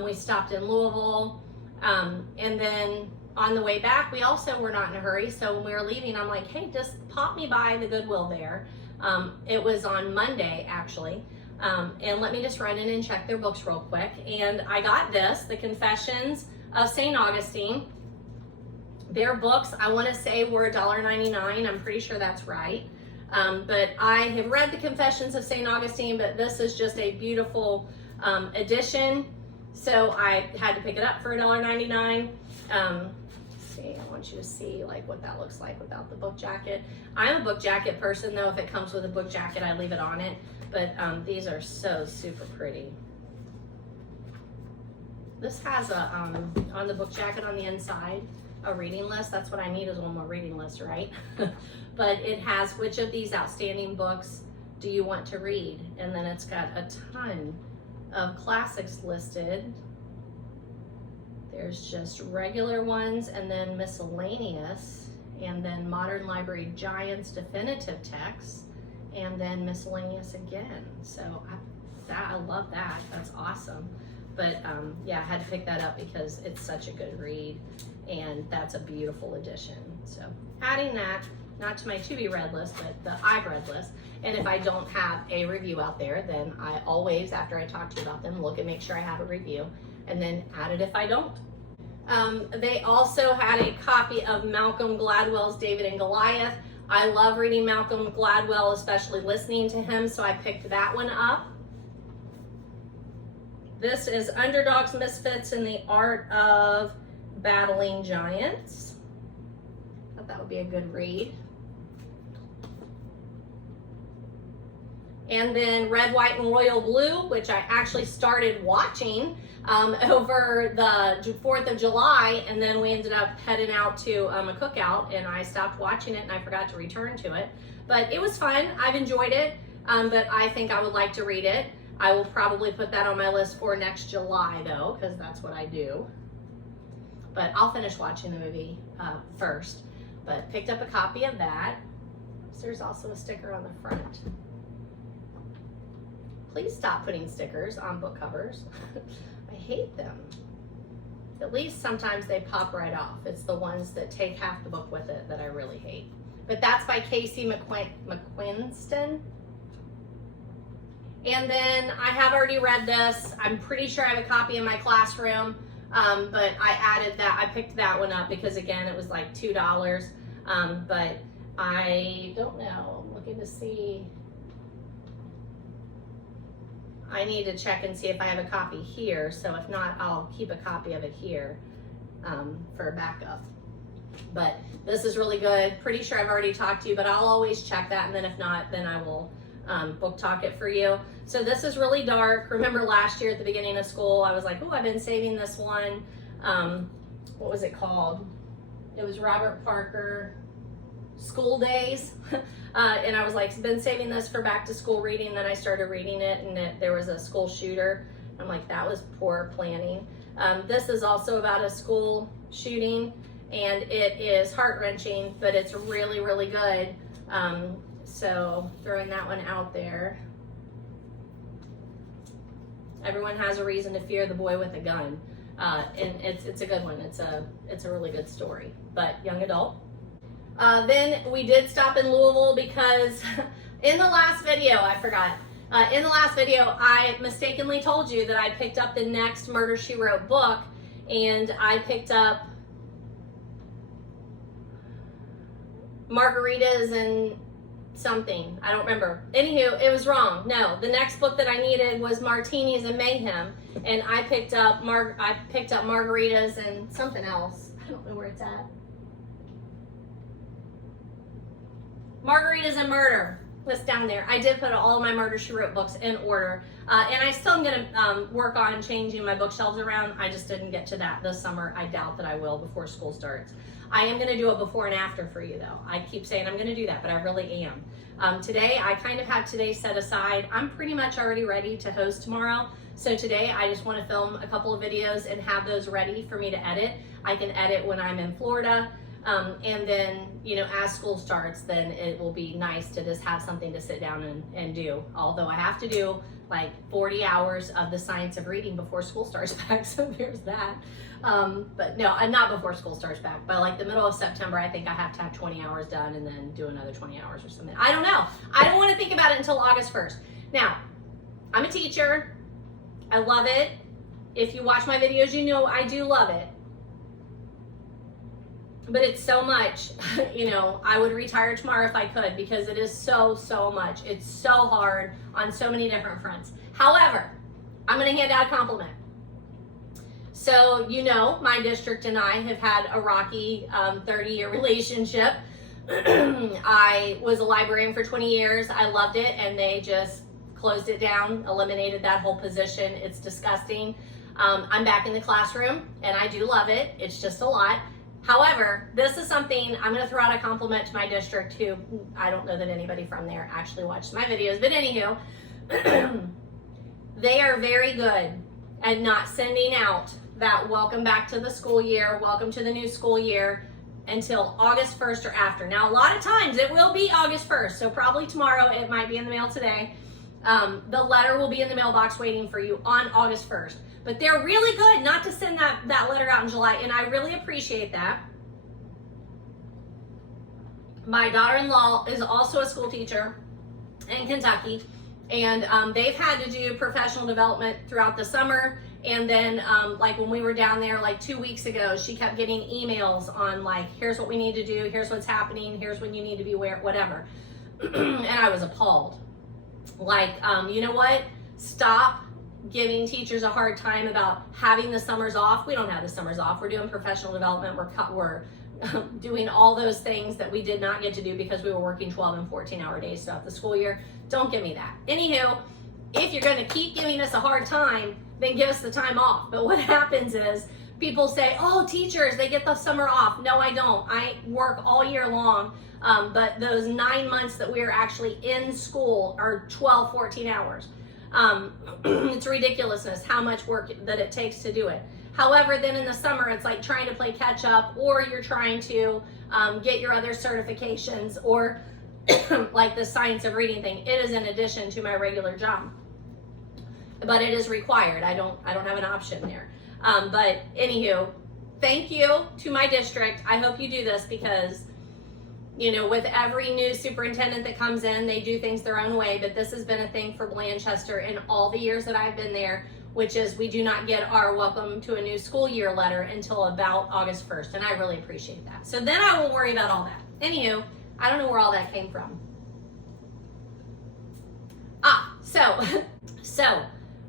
We stopped in Louisville, and then on the way back, we also were not in a hurry. So when we were leaving, I'm like, hey, just pop me by the Goodwill there. It was on Monday, actually. And let me just run in and check their books real quick. And I got this, The Confessions of St. Augustine. Their books, I want to say, were $1.99. I'm pretty sure that's right. But I have read The Confessions of St. Augustine, but this is just a beautiful edition. So I had to pick it up for $1.99. See, I want you to see like what that looks like without the book jacket. I'm a book jacket person though. If it comes with a book jacket, I leave it on it. But these are so super pretty. This has a, on the book jacket on the inside, a reading list. That's what I need, is one more reading list, right? But it has, which of these outstanding books do you want to read? And then it's got a ton of classics listed. There's just regular ones, and then miscellaneous, and then Modern Library Giants definitive text, and then miscellaneous again. So I love that. That's awesome. But yeah, I had to pick that up because it's such a good read, and that's a beautiful edition. So adding that, not to my to-be-read list, but the I've read list. And if I don't have a review out there, then I always, after I talk to you about them, look and make sure I have a review, and then add it if I don't. They also had a copy of Malcolm Gladwell's David and Goliath. I love reading Malcolm Gladwell, especially listening to him, so I picked that one up. This is Underdogs, Misfits, and the Art of Battling Giants. I thought that would be a good read. And then Red, White, and Royal Blue, which I actually started watching over the 4th of July, and then we ended up heading out to a cookout, and I stopped watching it and I forgot to return to it. But it was fun. I've enjoyed it, but I think I would like to read it. I will probably put that on my list for next July though, because that's what I do. But I'll finish watching the movie first. But picked up a copy of that. There's also a sticker on the front. Please stop putting stickers on book covers. I hate them. At least sometimes they pop right off. It's the ones that take half the book with it that I really hate. But that's by Casey McQuinston. And then I have already read this. I'm pretty sure I have a copy in my classroom, but I added that. I picked that one up because, again, it was like $2. But I don't know. I'm looking to see. I need to check and see if I have a copy here. So if not, I'll keep a copy of it here for backup. But this is really good. Pretty sure I've already talked to you, but I'll always check that. And then if not, then I will book talk it for you. So this is really dark. Remember last year at the beginning of school, I was like, oh, I've been saving this one. What was it called? It was Robert Parker. school days. And I was like, been saving this for back to school reading. Then I started reading it, and there was a school shooter. I'm like, that was poor planning. This is also about a school shooting, and it is heart-wrenching, but it's really, really good. So throwing that one out there. Everyone has a reason to fear the boy with a gun. And it's a good one. It's a really good story, but young adult. Then we did stop in Louisville because in the last video, I forgot. In the last video, I mistakenly told you that I picked up the next Murder, She Wrote book, and I picked up Margaritas and something. I don't remember. Anywho, it was wrong. No, the next book that I needed was Martinis and Mayhem, and I picked up Margaritas and something else. I don't know where it's at. Margaritas and Murder was down there. I did put all of my Murder, She Wrote books in order, and I still am going to work on changing my bookshelves around. I just didn't get to that this summer. I doubt that I will before school starts. I am going to do a before and after for you, though. I keep saying I'm going to do that, but I really am. Today, I kind of have today set aside. I'm pretty much already ready to host tomorrow. So today, I just want to film a couple of videos and have those ready for me to edit. I can edit when I'm in Florida. And then, you know, as school starts, then it will be nice to just have something to sit down and do. Although I have to do like 40 hours of the science of reading before school starts back, so there's that. But no, not before school starts back, but like the middle of September, I think I have to have 20 hours done and then do another 20 hours or something. I don't know. I don't want to think about it until August 1st. Now, I'm a teacher. I love it. If you watch my videos, you know I do love it. But it's so much, you know, I would retire tomorrow if I could, because it is so much. It's so hard on so many different fronts. However, I'm going to hand out a compliment. So, you know, my district and I have had a rocky 30-year relationship. I was a librarian for 20 years. I loved it, and they just closed it down, eliminated that whole position. It's disgusting. I'm back in the classroom, and I do love it. It's just a lot. However, this is something I'm going to throw out a compliment to my district, who I don't know that anybody from there actually watches my videos, but anywho, they are very good at not sending out that welcome back to the school year, welcome to the new school year, until August 1st or after. Now, a lot of times it will be August 1st, so probably tomorrow. It might be in the mail today. The letter will be in the mailbox waiting for you on August 1st. But they're really good not to send that letter out in July, and I really appreciate that. My daughter-in-law is also a school teacher in Kentucky, and they've had to do professional development throughout the summer. And then like when we were down there like 2 weeks ago, she kept getting emails on like, here's what we need to do, here's what's happening, here's when you need to be where, whatever. And I was appalled. Like, you know what? Stop giving teachers a hard time about having the summers off. We don't have the summers off. We're doing professional development. We're doing all those things that we did not get to do because we were working 12 and 14-hour days throughout the school year. Don't give me that. Anywho, if you're going to keep giving us a hard time, then give us the time off. But what happens is people say, oh, teachers, they get the summer off. No, I don't. I work all year long. But those 9 months that we are actually in school are 12, 14 hours. It's ridiculousness how much work that it takes to do it. However, then in the summer, it's like trying to play catch up, or you're trying to get your other certifications, or like the science of reading thing. It is in addition to my regular job, but it is required. I don't have an option there. But anywho, thank you to my district. I hope you do this because, you know, with every new superintendent that comes in, they do things their own way, but this has been a thing for Blanchester in all the years that I've been there, which is we do not get our welcome to a new school year letter until about August 1st, and I really appreciate that. So then I won't worry about all that. Anywho, I don't know where all that came from. So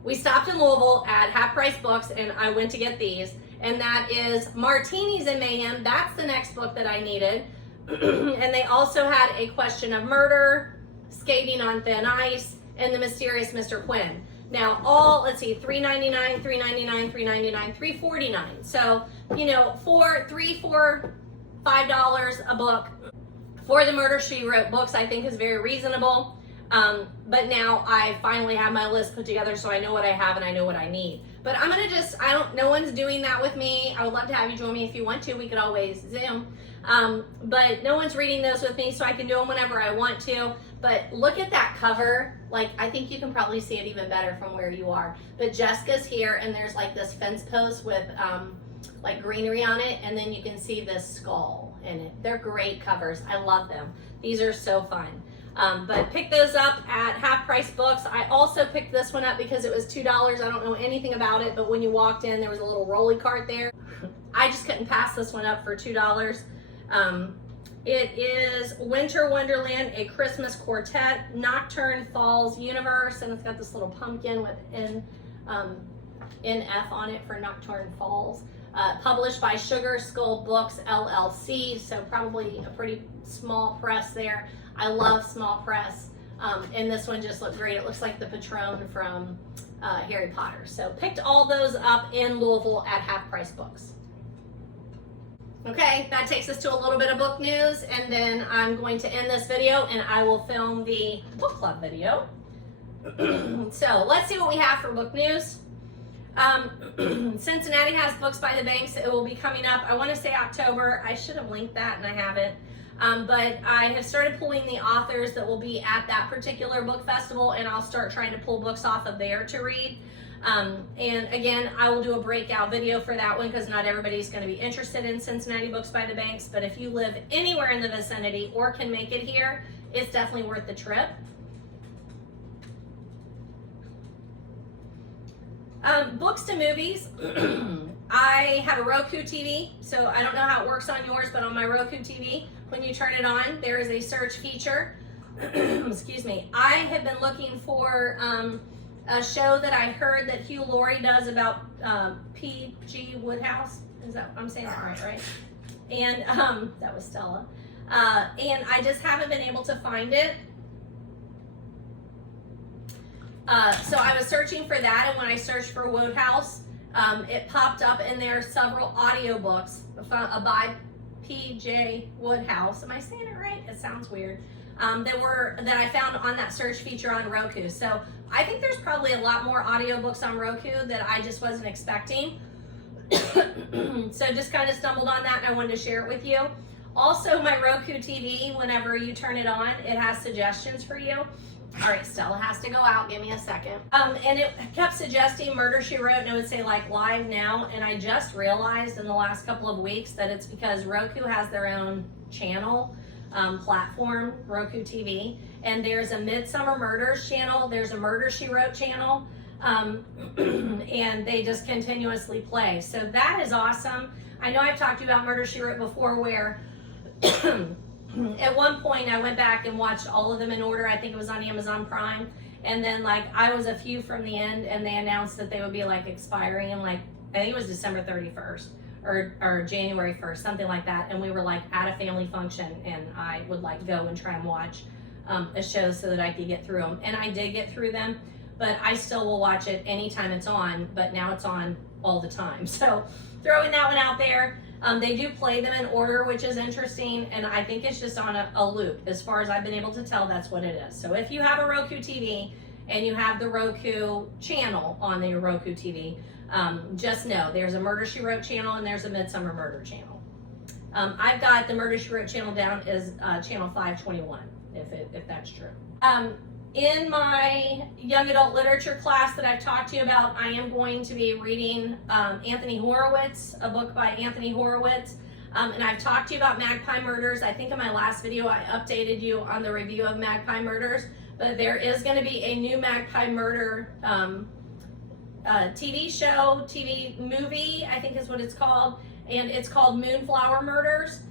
we stopped in Louisville at Half Price Books, and I went to get these, and that is Martinis and Mayhem. That's the next book that I needed. And they also had A Question of Murder, Skating on Thin Ice, and The Mysterious Mr. Quinn. Now all, let's see, $3.99, $3.99, $3.99, $3.49. So, you know, $5 a book for the Murder, She Wrote books, I think is very reasonable. But now I finally have my list put together, so I know what I have and I know what I need. But I'm gonna no one's doing that with me. I would love to have you join me if you want to. We could always Zoom. But no one's reading those with me, so I can do them whenever I want to. But look at that cover. Like, I think you can probably see it even better from where you are. But Jessica's here, and there's like this fence post with like greenery on it, and then you can see this skull in it. They're great covers. I love them. These are so fun. But pick those up at Half Price Books. I also picked this one up because it was $2. I don't know anything about it, but when you walked in, there was a little rolly cart there. I just couldn't pass this one up for $2. It is Winter Wonderland, a Christmas Quartet, Nocturne Falls Universe, and it's got this little pumpkin with NF on it for Nocturne Falls. Published by Sugar Skull Books, LLC, so probably a pretty small press there. I love small press, and this one just looked great. It looks like the Patron from Harry Potter. So picked all those up in Louisville at Half Price Books. Okay, that takes us to a little bit of book news, and then I'm going to end this video and I will film the book club video. So let's see what we have for book news. Cincinnati has Books by the Banks. It will be coming up, I want to say October. I should have linked that and I haven't. But I have started pulling the authors that will be at that particular book festival, and I'll start trying to pull books off of there to read. And again, I will do a breakout video for that one because not everybody's going to be interested in Cincinnati Books by the Banks. But if you live anywhere in the vicinity or can make it here, it's definitely worth the trip. Books to movies. I have a Roku TV, so I don't know how it works on yours, but on my Roku TV, when you turn it on, there is a search feature. Excuse me. I have been looking for a show that I heard that Hugh Laurie does about P.G. Wodehouse. Is that, I'm saying that right? And that was Stella. And I just haven't been able to find it. So I was searching for that, and when I searched for Wodehouse, it popped up, and there are several audiobooks by P.J. Wodehouse. Am I saying it right? It sounds weird. That I found on that search feature on Roku. So I think there's probably a lot more audiobooks on Roku that I just wasn't expecting. So just kind of stumbled on that, and I wanted to share it with you. Also, my Roku TV, whenever you turn it on, it has suggestions for you. All right, Stella has to go out. Give me a second. And it kept suggesting Murder, She Wrote, and it would say like live now. And I just realized in the last couple of weeks that it's because Roku has their own channel platform, Roku TV. And there's a Midsummer Murders channel. There's a Murder, She Wrote channel. And they just continuously play. So that is awesome. I know I've talked to you about Murder, She Wrote before, where at one point I went back and watched all of them in order. I think it was on Amazon Prime. And then like I was a few from the end, and they announced that they would be like expiring in like, I think it was December 31st or January 1st, something like that. And we were like at a family function, and I would like go and try and watch a show so that I could get through them. And I did get through them, but I still will watch it anytime it's on, but now it's on all the time. So throwing that one out there. They do play them in order, which is interesting, and I think it's just on a loop. As far as I've been able to tell, that's what it is. So if you have a Roku TV and you have the Roku channel on your Roku TV, just know there's a Murder, She Wrote channel and there's a Midsummer Murder channel. I've got the Murder, She Wrote channel down as channel 521, if that's true. In my young adult literature class that I've talked to you about, I am going to be reading Anthony Horowitz, a book by Anthony Horowitz. And I've talked to you about Magpie Murders. I think in my last video I updated you on the review of Magpie Murders, but there is going to be a new Magpie Murder TV show, TV movie, I think is what it's called. And it's called Moonflower Murders.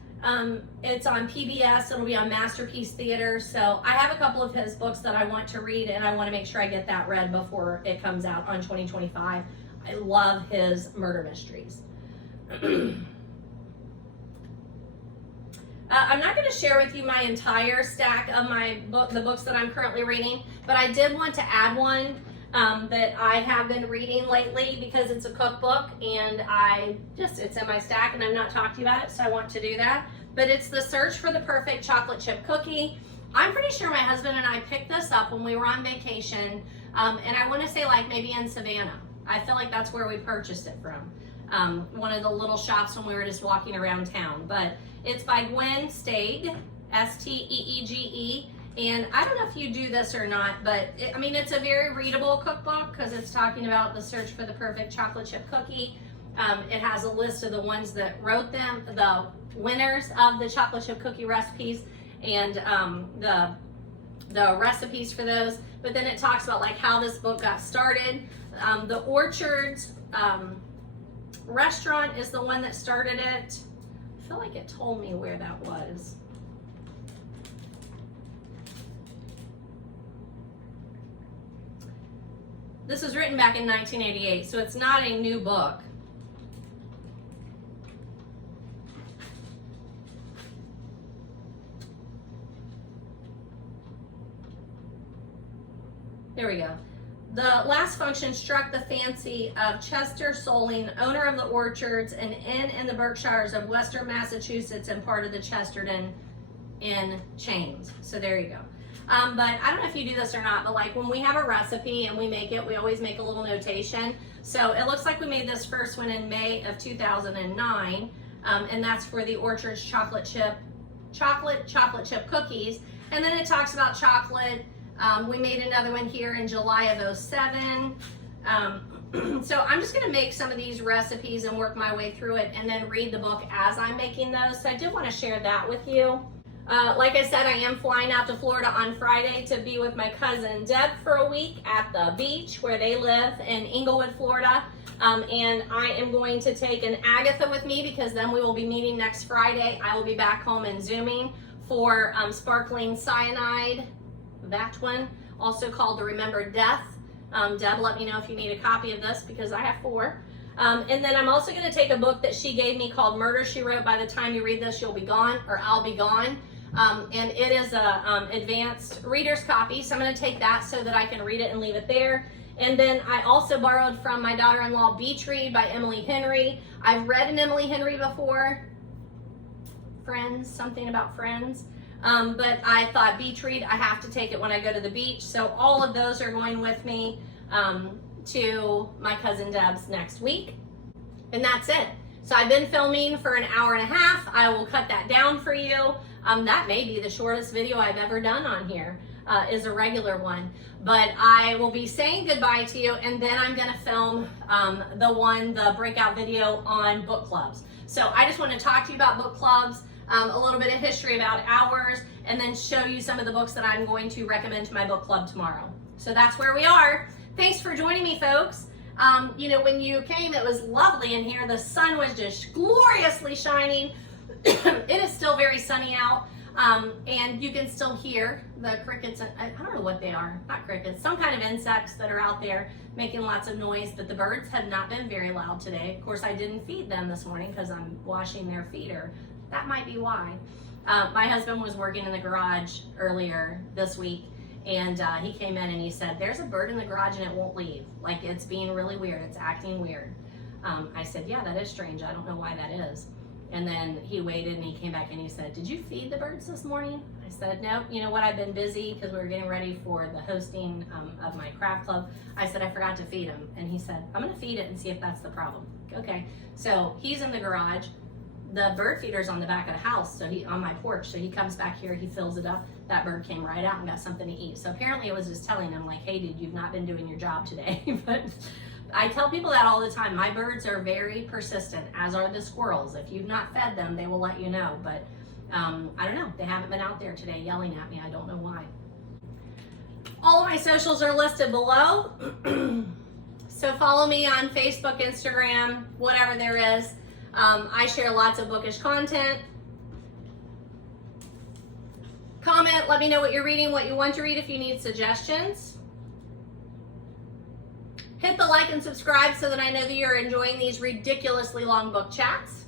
It's on PBS. It'll be on Masterpiece Theater. So I have a couple of his books that I want to read, and I want to make sure I get that read before it comes out on 2025. I love his murder mysteries. I'm not going to share with you my entire stack of the books that I'm currently reading, but I did want to add one that I have been reading lately because it's a cookbook, and it's in my stack, and I've not talked to you about it, so I want to do that. but it's The Search for the Perfect Chocolate Chip Cookie. I'm pretty sure my husband and I picked this up when we were on vacation, and I want to say like maybe in Savannah. I feel like that's where we purchased it from. One of the little shops when we were just walking around town. But it's by Gwen Steege, S-T-E-E-G-E. And I don't know if you do this or not, but I mean, it's a very readable cookbook because it's talking about the search for the perfect chocolate chip cookie. It has a list of the ones that wrote them, the winners of the chocolate chip cookie recipes, and the recipes for those. But then it talks about like how this book got started. The Orchards restaurant is the one that started it. I feel like it told me where that was. This was written back in 1988, so it's not a new book. There we go. The last function struck the fancy of Chester Soling, owner of the Orchards, an inn in the Berkshires of Western Massachusetts and part of the Chesterton Inn chains. So there you go. But I don't know if you do this or not, but like when we have a recipe and we make it, we always make a little notation. So it looks like we made this first one in May of 2009, and that's for the Orchard's chocolate chip cookies. And then it talks about chocolate. We made another one here in July of 2007. So I'm just gonna make some of these recipes and work my way through it and then read the book as I'm making those. So I did want to share that with you. Like I said, I am flying out to Florida on Friday to be with my cousin Deb for a week at the beach where they live in Englewood, Florida. And I am going to take an Agatha with me because then we will be meeting next Friday. I will be back home and Zooming for Sparkling Cyanide, that one, also called The Remembered Death. Deb, let me know if you need a copy of this because I have 4. And then I'm also going to take a book that she gave me called Murder, She Wrote. By the time you read this, you'll be gone, or I'll be gone. And it is a advanced reader's copy, so I'm going to take that so that I can read it and leave it there. And then I also borrowed from my daughter-in-law Beach Read by Emily Henry. I've read an Emily Henry before, Friends, something about friends. But I thought Beach Read, I have to take it when I go to the beach. So all of those are going with me to my cousin Deb's next week. And that's it. So I've been filming for an hour and a half. I will cut that down for you. That may be the shortest video I've ever done on here, is a regular one. But I will be saying goodbye to you, and then I'm gonna film the breakout video on book clubs. So I just want to talk to you about book clubs, a little bit of history about ours, and then show you some of the books that I'm going to recommend to my book club tomorrow. So that's where we are. Thanks for joining me, folks. You know, when you came, it was lovely in here. The sun was just gloriously shining. It is still very sunny out, and you can still hear the crickets. I don't know what they are, not crickets, some kind of insects that are out there making lots of noise, but the birds have not been very loud today. Of course, I didn't feed them this morning because I'm washing their feeder. That might be why. My husband was working in the garage earlier this week, and he came in and he said, there's a bird in the garage and it won't leave. Like, it's being really weird, it's acting weird. I said, yeah, that is strange. I don't know why that is. And then he waited and he came back and he said, did you feed the birds this morning? I said, no, you know what, I've been busy because we were getting ready for the hosting of my craft club. I said, I forgot to feed him. And he said, I'm gonna feed it and see if that's the problem. Okay, so he's in the garage. The bird feeder's on the back of the house, so on my porch. So he comes back here, he fills it up. That bird came right out and got something to eat. So apparently it was just telling him like, hey dude, you've not been doing your job today. But I tell people that all the time. My birds are very persistent, as are the squirrels. If you've not fed them, they will let you know. But I don't know, they haven't been out there today yelling at me. I don't know why. All of my socials are listed below. So follow me on Facebook, Instagram, whatever there is. I share lots of bookish content. Comment, let me know what you're reading, what you want to read if you need suggestions. Hit the like and subscribe so that I know that you're enjoying these ridiculously long book chats.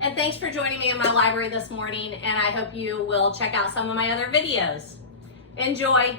And thanks for joining me in my library this morning, and I hope you will check out some of my other videos. Enjoy.